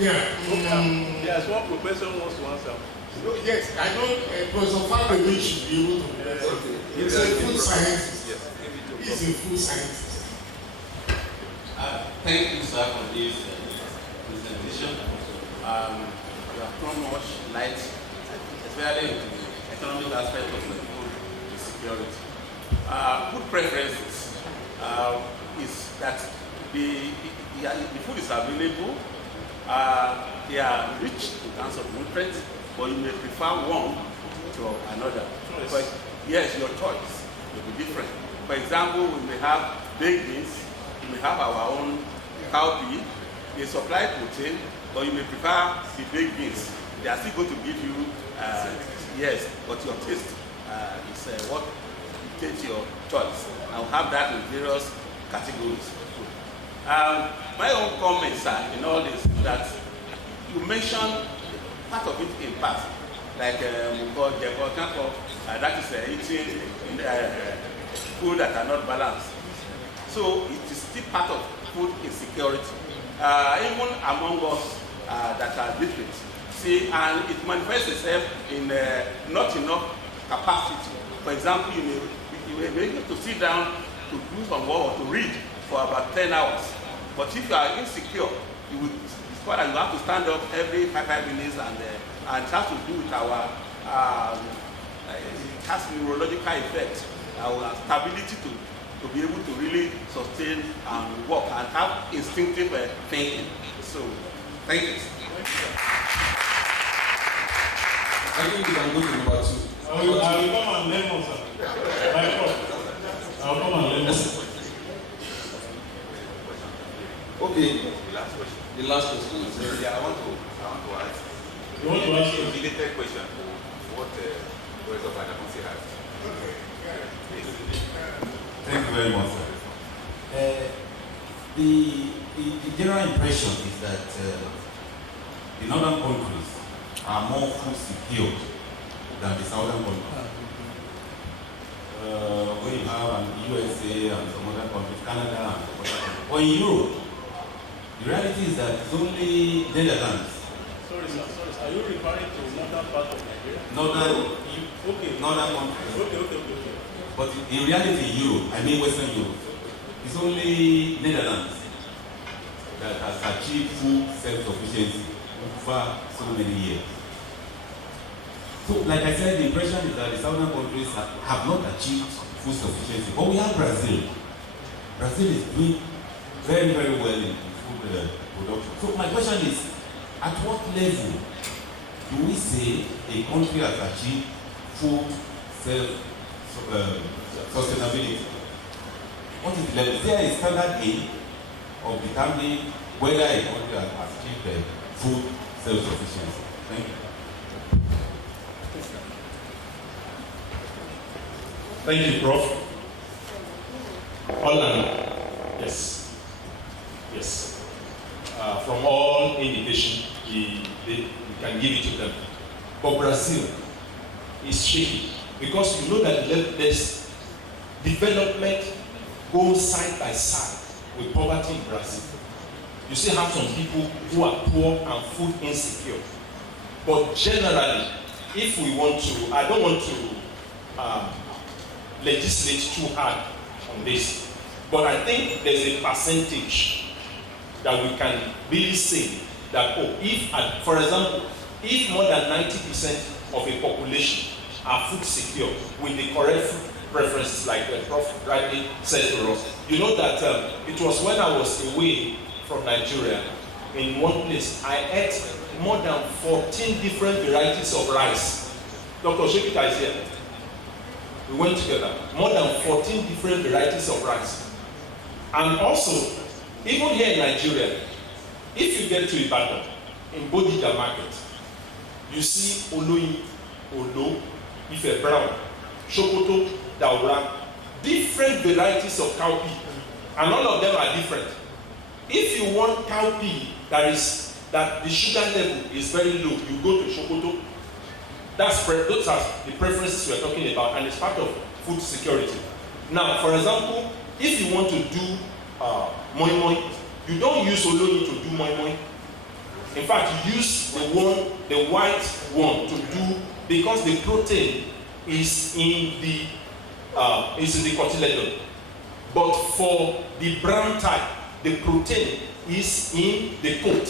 Yes, one professor wants to answer. Yes, I know Professor Fabio should be able to. It's a food scientist. He's a food scientist. Thank you, sir, for this presentation. You have thrown much light, especially into the economic aspect of the food security. Food preferences is that the food is available. They are rich in terms of nutrients, but you may prefer one to another. But yes, your choice will be different. For example, we may have baked beans, we may have our own cowpea. They supply protein, but you may prefer the baked beans. They are still going to give you, yes, but your taste is what dictates your choice. I'll have that in various categories. My own comments are in all this that you mentioned part of it in past, like for example, that is eating food that are not balanced. So it is still part of food insecurity, even among us that are different. See, and it manifests itself in not enough capacity. For example, you may be able to sit down to do some work or to read for about 10 hours. But if you are insecure, you will discover that you have to stand up every 5 minutes and it has to do with our it has neurological effects, our stability to be able to really sustain and work and have instinctive thinking. So, thank you. I think we can go to number 2. I will come and learn more, sir. I will come and learn more. Okay. The last question. The last question. Yeah, I want to ask. You want to ask a related question to what Professor Badamusi has. Thank you very much, sir. The general impression is that the northern countries are more food secure than the southern countries. When you have USA and some other countries, Canada and some other countries. Or in Europe, the reality is that it's only Netherlands. Sorry, sir. Are you referring to northern part of Nigeria? Northern countries. Okay. But in reality, Europe, I mean Western Europe, it's only Netherlands that has achieved full self-sufficiency over so many years. So, like I said, the impression is that the southern countries have not achieved full sufficiency. But we have Brazil. Brazil is doing very, very well in food production. So my question is, at what level do we say a country has achieved food self-sustainability? What is the level? Is there a standard aim of determining whether a country has achieved food self-sufficiency? Thank you. Thank you, Prof. Holland, yes. From all indication, we can give it to them. But Brazil is shaky because you know that this development goes side by side with poverty in Brazil. You still have some people who are poor and food insecure. But generally, if we want to, I don't want to legislate too hard on this, but I think there's a percentage that we can really say that, for example, if more than 90% of a population are food secure with the correct food preferences, like the Prof rightly said to us, you know that it was when I was away from Nigeria, in one place, I ate more than 14 different varieties of rice. Dr. Shekita is here. We went together. More than 14 different varieties of rice. And also, even here in Nigeria, if you get to Ibadan, in Bodija market, you see Oloyin, Olo, Ife Brown, Shokoto, Daura, different varieties of cowpea, and all of them are different. If you want cowpea that the sugar level is very low, you go to Shokoto. Those are the preferences we are talking about, and it's part of food security. Now, for example, if you want to do moi moi, you don't use Oloyin to do moi moi. In fact, you use the white one to do, because the protein is in the cotyledon. But for the brown type, the protein is in the coat.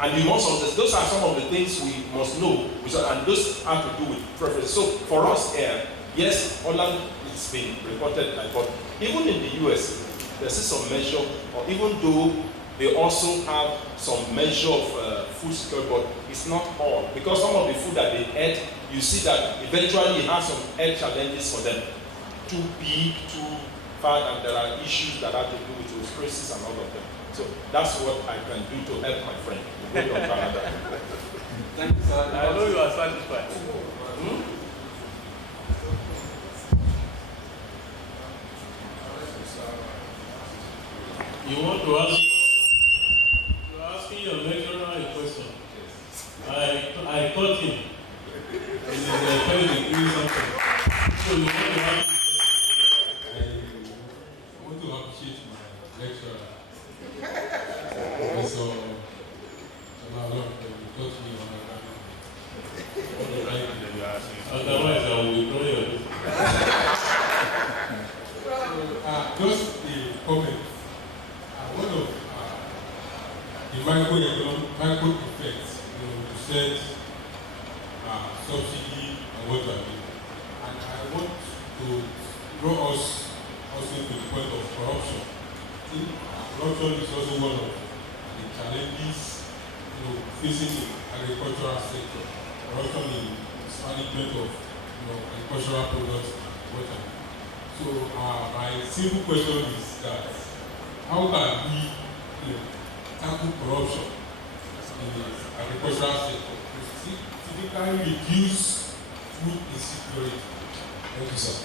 And you must understand, those are some of the things we must know, and those have to do with preference. So for us here, yes, Holland, it's been reported, but even in the US, there's some measure, or even though they also have some measure of food security, but it's not all. Because some of the food that they eat, you see that eventually it has some health challenges for them. Too big, too fat, and there are issues that have to do with those crises and all of them. So that's what I can do to help my friend. Thank you, sir. I know you are satisfied. You want to ask? You're asking your lecturer a question. I taught him. And he's trying to do something. So you want to ask? I want to appreciate my lecturer. So, otherwise, I will withdraw your. Just a comment. One of the micro effects, to set subsidy and what have you. And I want to draw us also to the point of corruption. Corruption is also one of the challenges facing the agricultural sector. Corruption in management of agricultural products, what have you. So my simple question is that how can we tackle corruption in the agricultural sector to significantly reduce food insecurity? Thank you, sir.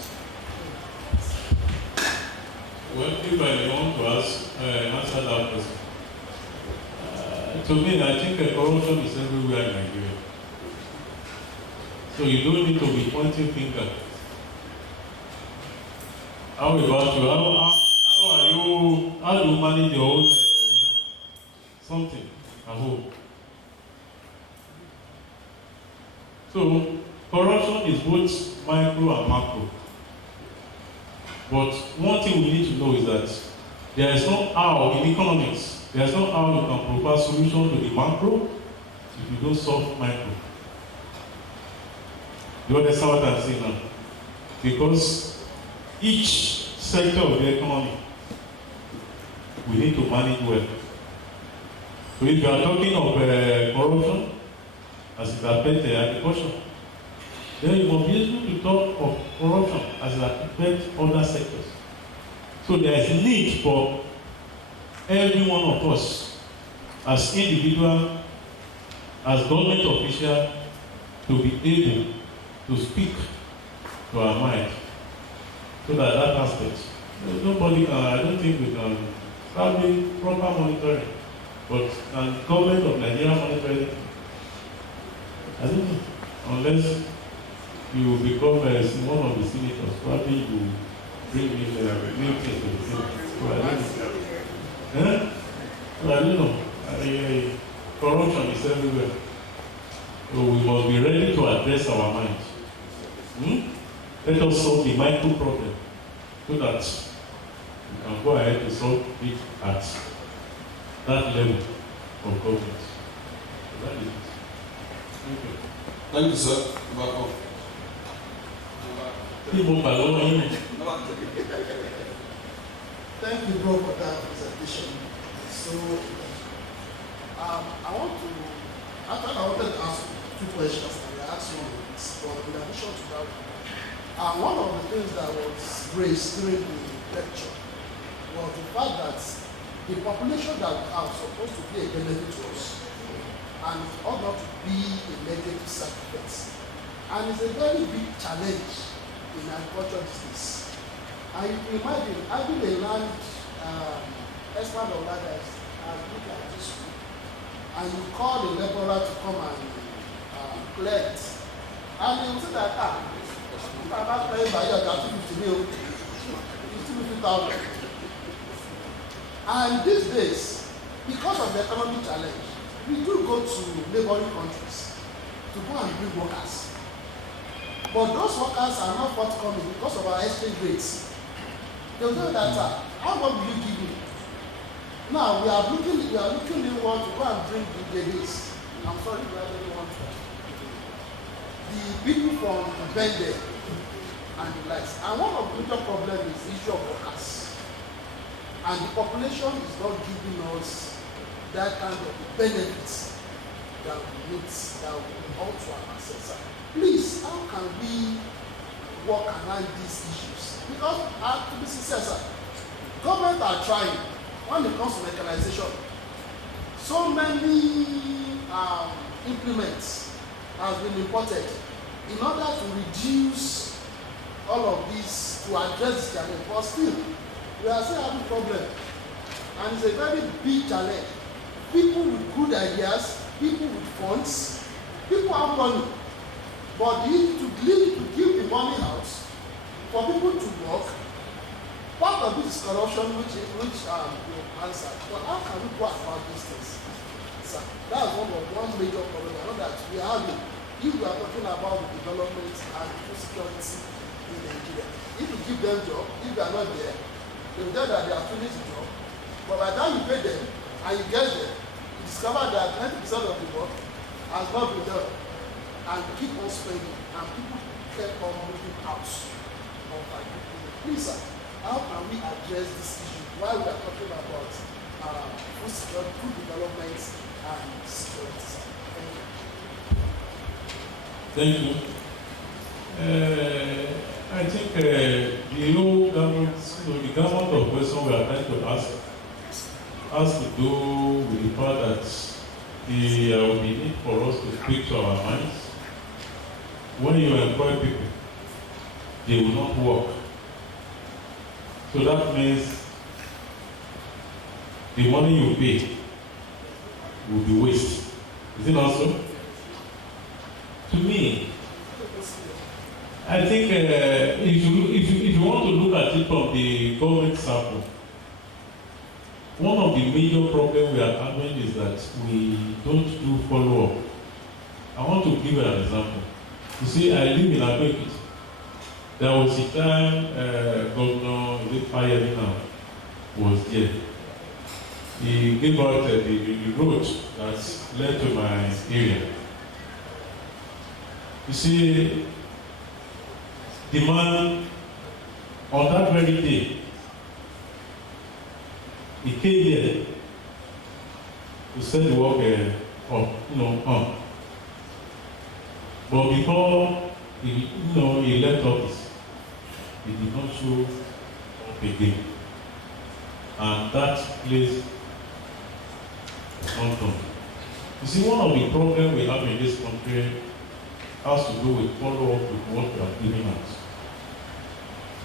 Well, if I want to answer that question, to me, I think corruption is everywhere in Nigeria. So you don't need to be pointing fingers. How about you? How do you manage your own something at home? So corruption is both micro and macro. But one thing we need to know is that there is no how in economics, there is no how you can provide solution to the macro if you don't solve micro. You understand what I'm saying now? Because each sector of the economy we need to manage well. So if you are talking of corruption, as it affects agriculture, then you must be able to talk of corruption as it affects other sectors. So there is need for every one of us, as individual, as government official, to be able to speak to our mind, so that aspect. Nobody can, I don't think we can, probably proper monitoring, but can government of Nigeria monitor it? I don't know, unless you become one of the senators, probably you bring in new things to the Senate. So I don't know. So I don't know. Corruption is everywhere. So we must be ready to address our minds. Let us solve the micro problem so that we can go ahead to solve it at that level of government. So that is it. Thank you. Thank you, sir. Welcome. Thank you, bro, for that presentation. So, I wanted to ask two questions, and I asked one, but in addition to that, one of the things that was raised during the lecture was the fact that the population that we are supposed to be a benefit to us, and it ought not to be a negative side effect. And it's a very big challenge in agriculture business. And you can imagine having a land, expert of land as big as this one, and you call the laborer to come and collect, and you will say that, if I'm not playing by you, that's 50 mil, 50,000. And these days, because of the economic challenge, we do go to neighboring countries to go and bring workers. But those workers are not forthcoming because of our exchange rates. They will tell that, how much will you give me? Now we are looking inward to go and bring the ladies. I'm sorry if I don't want to. The people from Bende and the likes. And one of the major problems is the issue of workers. And the population is not giving us that kind of benefits that we need, that we ought to have access. Please, how can we work around these issues? Because, to be sincere, sir, government are trying when it comes to mechanization. So many implements have been imported in order to reduce all of this, to address this challenge. But still, we are still having problems. And it's a very big challenge. People with good ideas, people with funds, people have money. But to give the money out for people to work, part of it is corruption, which you answer. But how can we go about these things? So that's one major problem. I know that we are having. If we are talking about the development and food security in Nigeria, if you give them job, if they are not there, they will tell that they are finished the job. But by the time you pay them and you get there, you discover that 90% of the work has not been done. And keep on spending, and people kept on moving out of agriculture. Please, sir, how can we address this issue while we are talking about food security, food development, and security, sir? Thank you. I think the new government, the government of question we are trying to ask has to do with the fact that there will be need for us to speak to our minds. When you employ people, they will not work. So that means the money you pay will be waste. Is it not so? To me, I think if you want to look at it from the government sample, one of the major problems we are having is that we don't do follow-up. I want to give an example. You see, I live in Akwekiti. There was a time Governor Fayemi now was there. He gave out the road that led to my area. You see, the man on that very day, he came there to set the work on. But before he left office, he did not show up again. And that place was not done. You see, one of the problems we have in this country has to do with follow-up with what we are giving out.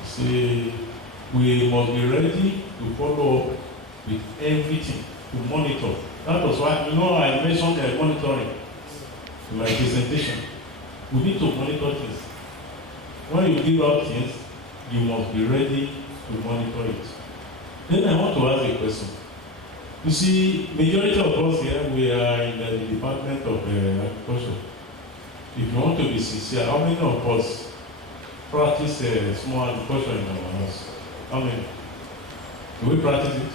See, we must be ready to follow up with everything, to monitor. That was why, I mentioned monitoring in my presentation. We need to monitor things. When you give out things, you must be ready to monitor it. Then I want to ask a question. You see, majority of us here, we are in the Department of Agriculture. If you want to be sincere, how many of us practice small agriculture in our house? How many? Do we practice it?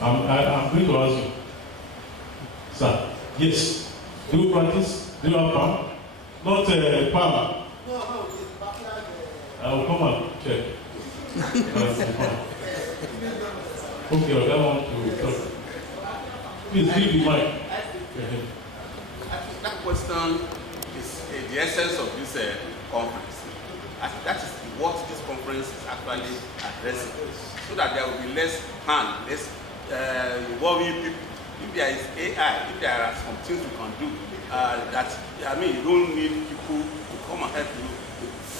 I'm going to ask you. Sir, yes. Do you practice? Do you have farm? Not farm. No, it's backyard. I will come and check. Okay, I want to talk. Please give the mic. That question is the essence of this conference. That is what this conference is actually addressing, so that there will be less harm, less involving people. If there is AI, if there are some things we can do, you don't need people to come and help you.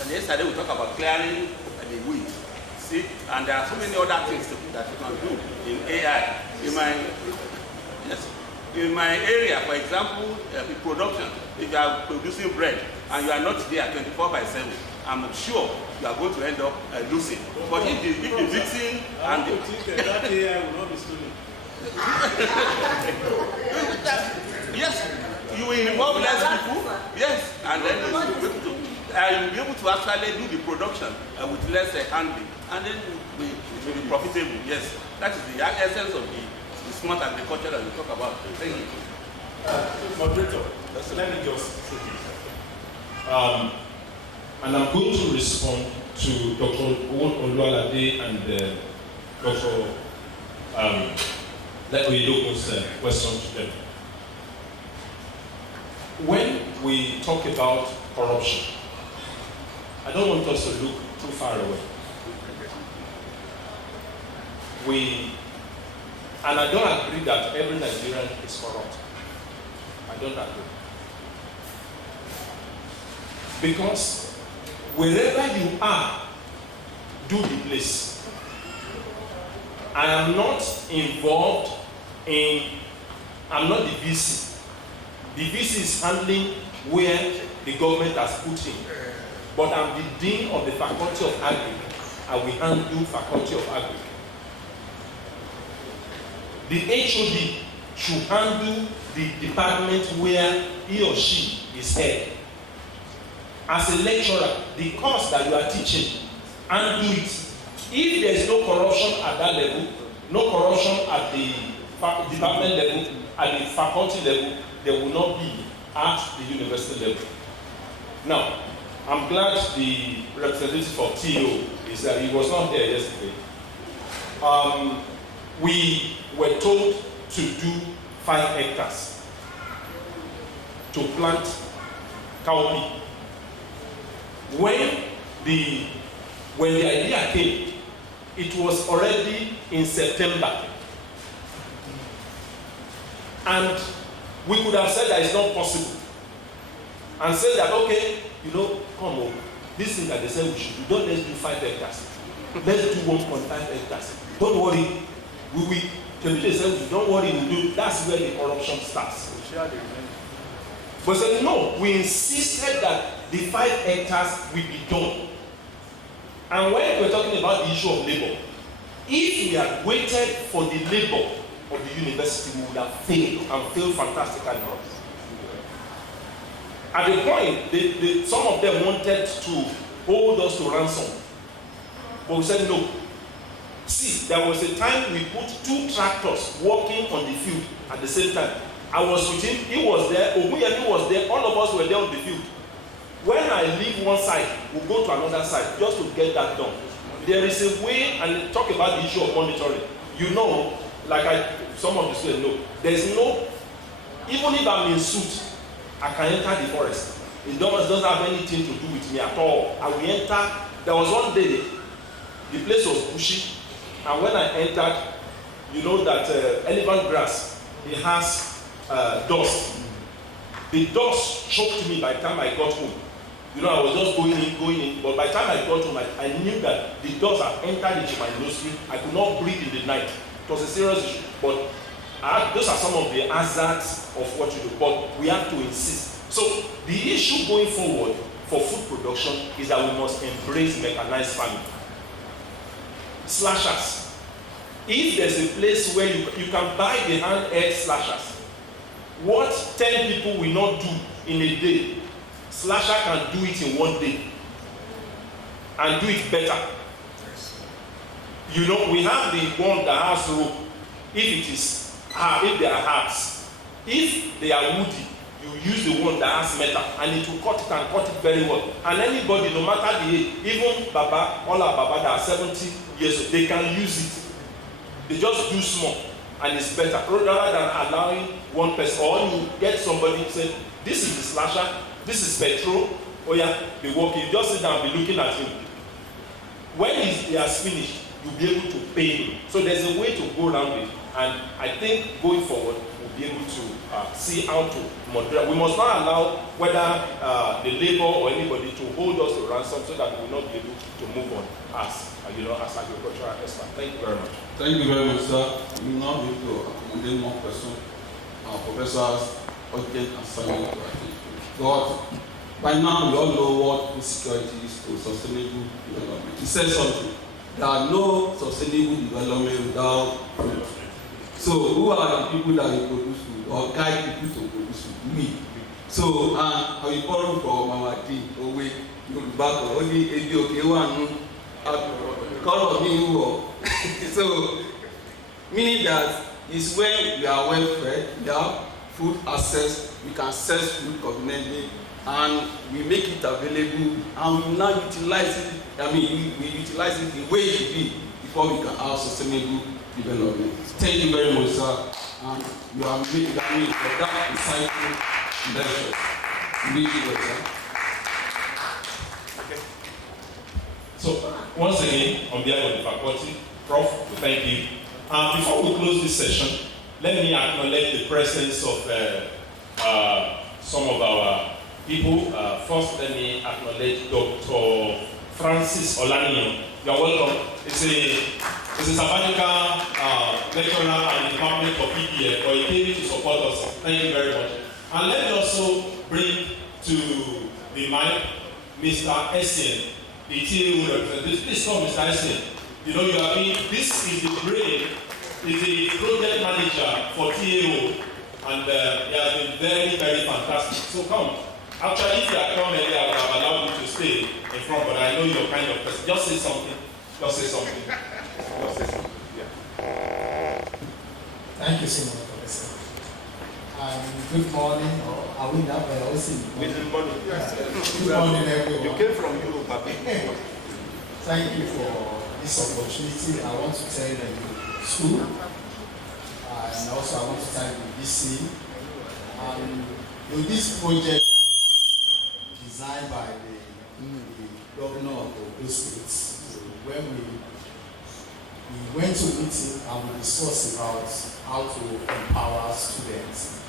And yesterday we talked about clearing the weeds. See, and there are so many other things that you can do in AI. In my area, for example, in production, if you are producing bread and you are not there 24/7, I'm sure you are going to end up losing. But if the mixing and the that AI will not be stolen. Yes, you will involve less people. Yes, and then you'll be able to actually do the production with less handling, and then it will be profitable. Yes, that is the essence of the smart agriculture that we talk about. Thank you. Moderator, let me just say this. And I'm going to respond to Dr. Oluwalade and Dr. Oyedokun's question to them. When we talk about corruption, I don't want us to look too far away. And I don't agree that every Nigerian is corrupt. I don't agree. Because wherever you are, do the place. I am not involved I'm not the VC. The VC is handling where the government has put in. But I'm the Dean of the Faculty of Agri. I will handle Faculty of Agri. The HOD should handle the department where he or she is head. As a lecturer, the course that you are teaching, handle it. If there is no corruption at that level, no corruption at the department level, at the faculty level, there will not be at the university level. Now, I'm glad the representative of TO is that he was not there yesterday. We were told to do 5 hectares to plant cowpea. When the idea came, it was already in September. And we could have said that it's not possible. And said that, okay, come on, this thing that they said we should do, let's do 5 hectares. Let's do 1.5 hectares. Don't worry, they said, don't worry, we'll do. That's where the corruption starts. But said, no, we insisted that the 5 hectares will be done. And when we're talking about the issue of labor, if we had waited for the labor of the university, we would have failed and failed fantastically. At the point, some of them wanted to hold us to ransom. But we said no. See, there was a time we put 2 tractors working on the field at the same time. I was with him, he was there, Oguyemi was there, all of us were there on the field. When I leave one side, we'll go to another side just to get that done. There is a way, and talk about the issue of monitoring. Like some of the students know, there is no Even if I'm in suit, I can enter the forest. It doesn't have anything to do with me at all. I will enter. There was one day, the place was bushy, and when I entered, you know that elephant grass, it has dust. The dust choked me by the time I got home. You know, I was just going in, but by the time I got home, I knew that the dust had entered into my nostril. I could not breathe in the night. It was a serious issue, but those are some of the hazards of what you do, but we have to insist. So the issue going forward for food production is that we must embrace mechanized farming. Slashers. If there's a place where you can buy the hand-held slashers, what 10 people will not do in a day, slasher can do it in one day and do it better. You know, we have the one that has rope. If they are herbs, if they are woody, you use the one that has metal, and it will cut it very well. And anybody, no matter the age, even Baba, all our Baba that are 70 years old, they can use it. They just do small, and it's better rather than allowing one person. Or you get somebody say, "This is the slasher, this is petrol." Oh yeah, they work. You just sit down and be looking at him. When he has finished, you'll be able to pay him. So there's a way to go around it, and I think going forward, we'll be able to see how to moderate. We must not allow whether the labor or anybody to hold us to ransom, so that we will not be able to move on as agricultural experts. Thank you very much. Thank you very much, sir. We will now be able to accommodate more questions. Our professors, urgent assignment to attend to. But by now, we all know what food security is to sustainable development. He said something. There are no sustainable development without food. So, who are the people that will produce food or guide people to produce food? Me. So, I will borrow from our team. Only so, meaning that is when we are well fed, we have food access, we can access food conveniently, and we make it available, and we now utilize it. We utilize it the way it should be before we can have sustainable development. Thank you very much, sir. And you are made for that insightful lecture. Really well, sir. Okay. So, once again, on behalf of the faculty, Prof, we thank you. Before we close this session, let me acknowledge the presence of some of our people. First, let me acknowledge Dr. Francis Olaniyan. You are welcome. It's a sabbatical lecturer at the Department of PPF, but he came to support us. Thank you very much. And let me also bring to the mic Mr. Essien, the TAO representative. Please come, Mr. Essien. You know, this is the brain, is the project manager for TAO, and he has been very, very fantastic. So come. Actually, if you had come earlier, I would have allowed you to stay in front, but I know you're kind of person. Just say something. Just say something. Just say something. Yeah. Thank you so much, Professor. Good morning, or are we now? Good morning. Yes. Good morning, everyone. You came from Europe, Papi. Thank you for this opportunity. I want to thank the school, and also I want to thank the VC. This project was designed by the governor of Ondo State. So when we went to meeting and we discussed about how to empower students.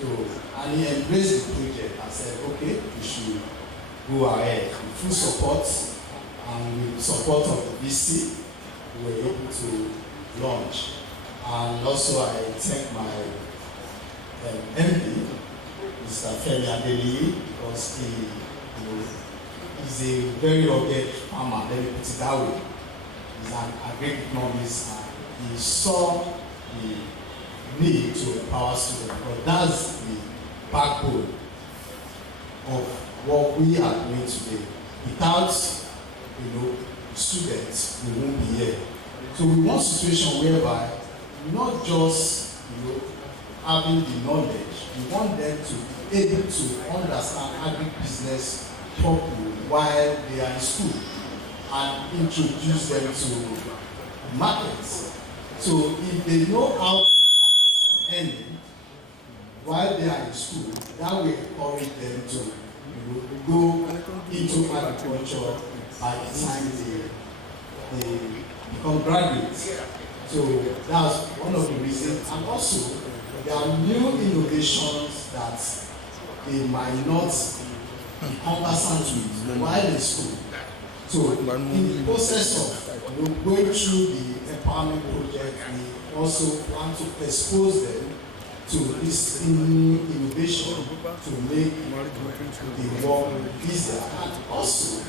So, and he embraced the project and said, okay, we should go ahead with full support, and with support of the VC, we were able to launch. And also I thank my MD, Mr. Femi Adeliyi, because he is a very rugged farmer, let me put it that way. He's an agri-economist, and he saw the need to empower students, because that's the backbone of what we are doing today. Without students, we won't be here. So we want a situation whereby not just having the knowledge, we want them to be able to understand agribusiness properly while they are in school, and introduce them to markets. So if they know how to start earning, while they are in school, that will encourage them to go into agriculture by the time they become graduates. So that's one of the reasons. And also, there are new innovations that they might not be conversant with while in school. So in the process of going through the empowerment project, we also want to expose them to this new innovation to make the work easier, and also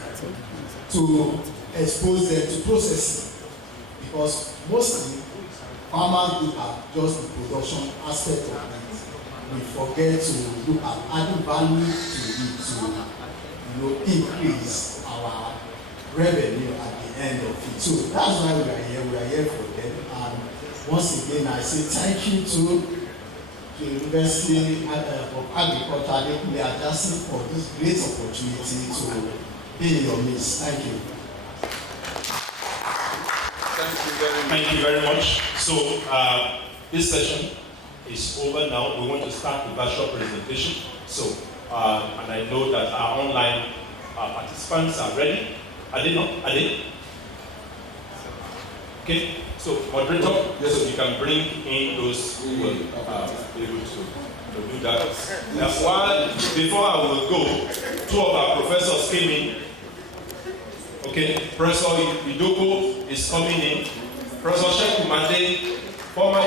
to expose them to processing, because mostly farmers look at just the production aspect of it. We forget to look at adding value to it to increase our revenue at the end of it. So that's why we are here. We are here for them. And once again, I say thank you to the University of Agriculture. They are just for this great opportunity to be in your midst. Thank you. Thank you very much. So this session is over now. We want to start the virtual presentation. So, and I know that our online participants are ready. Are they not? Are they? Okay. So, moderator, yes, so you can bring in those who will be able to do that. Now, before I will go, two of our professors came in. Okay, Professor Idoko is coming in. Professor Sheku Mande, former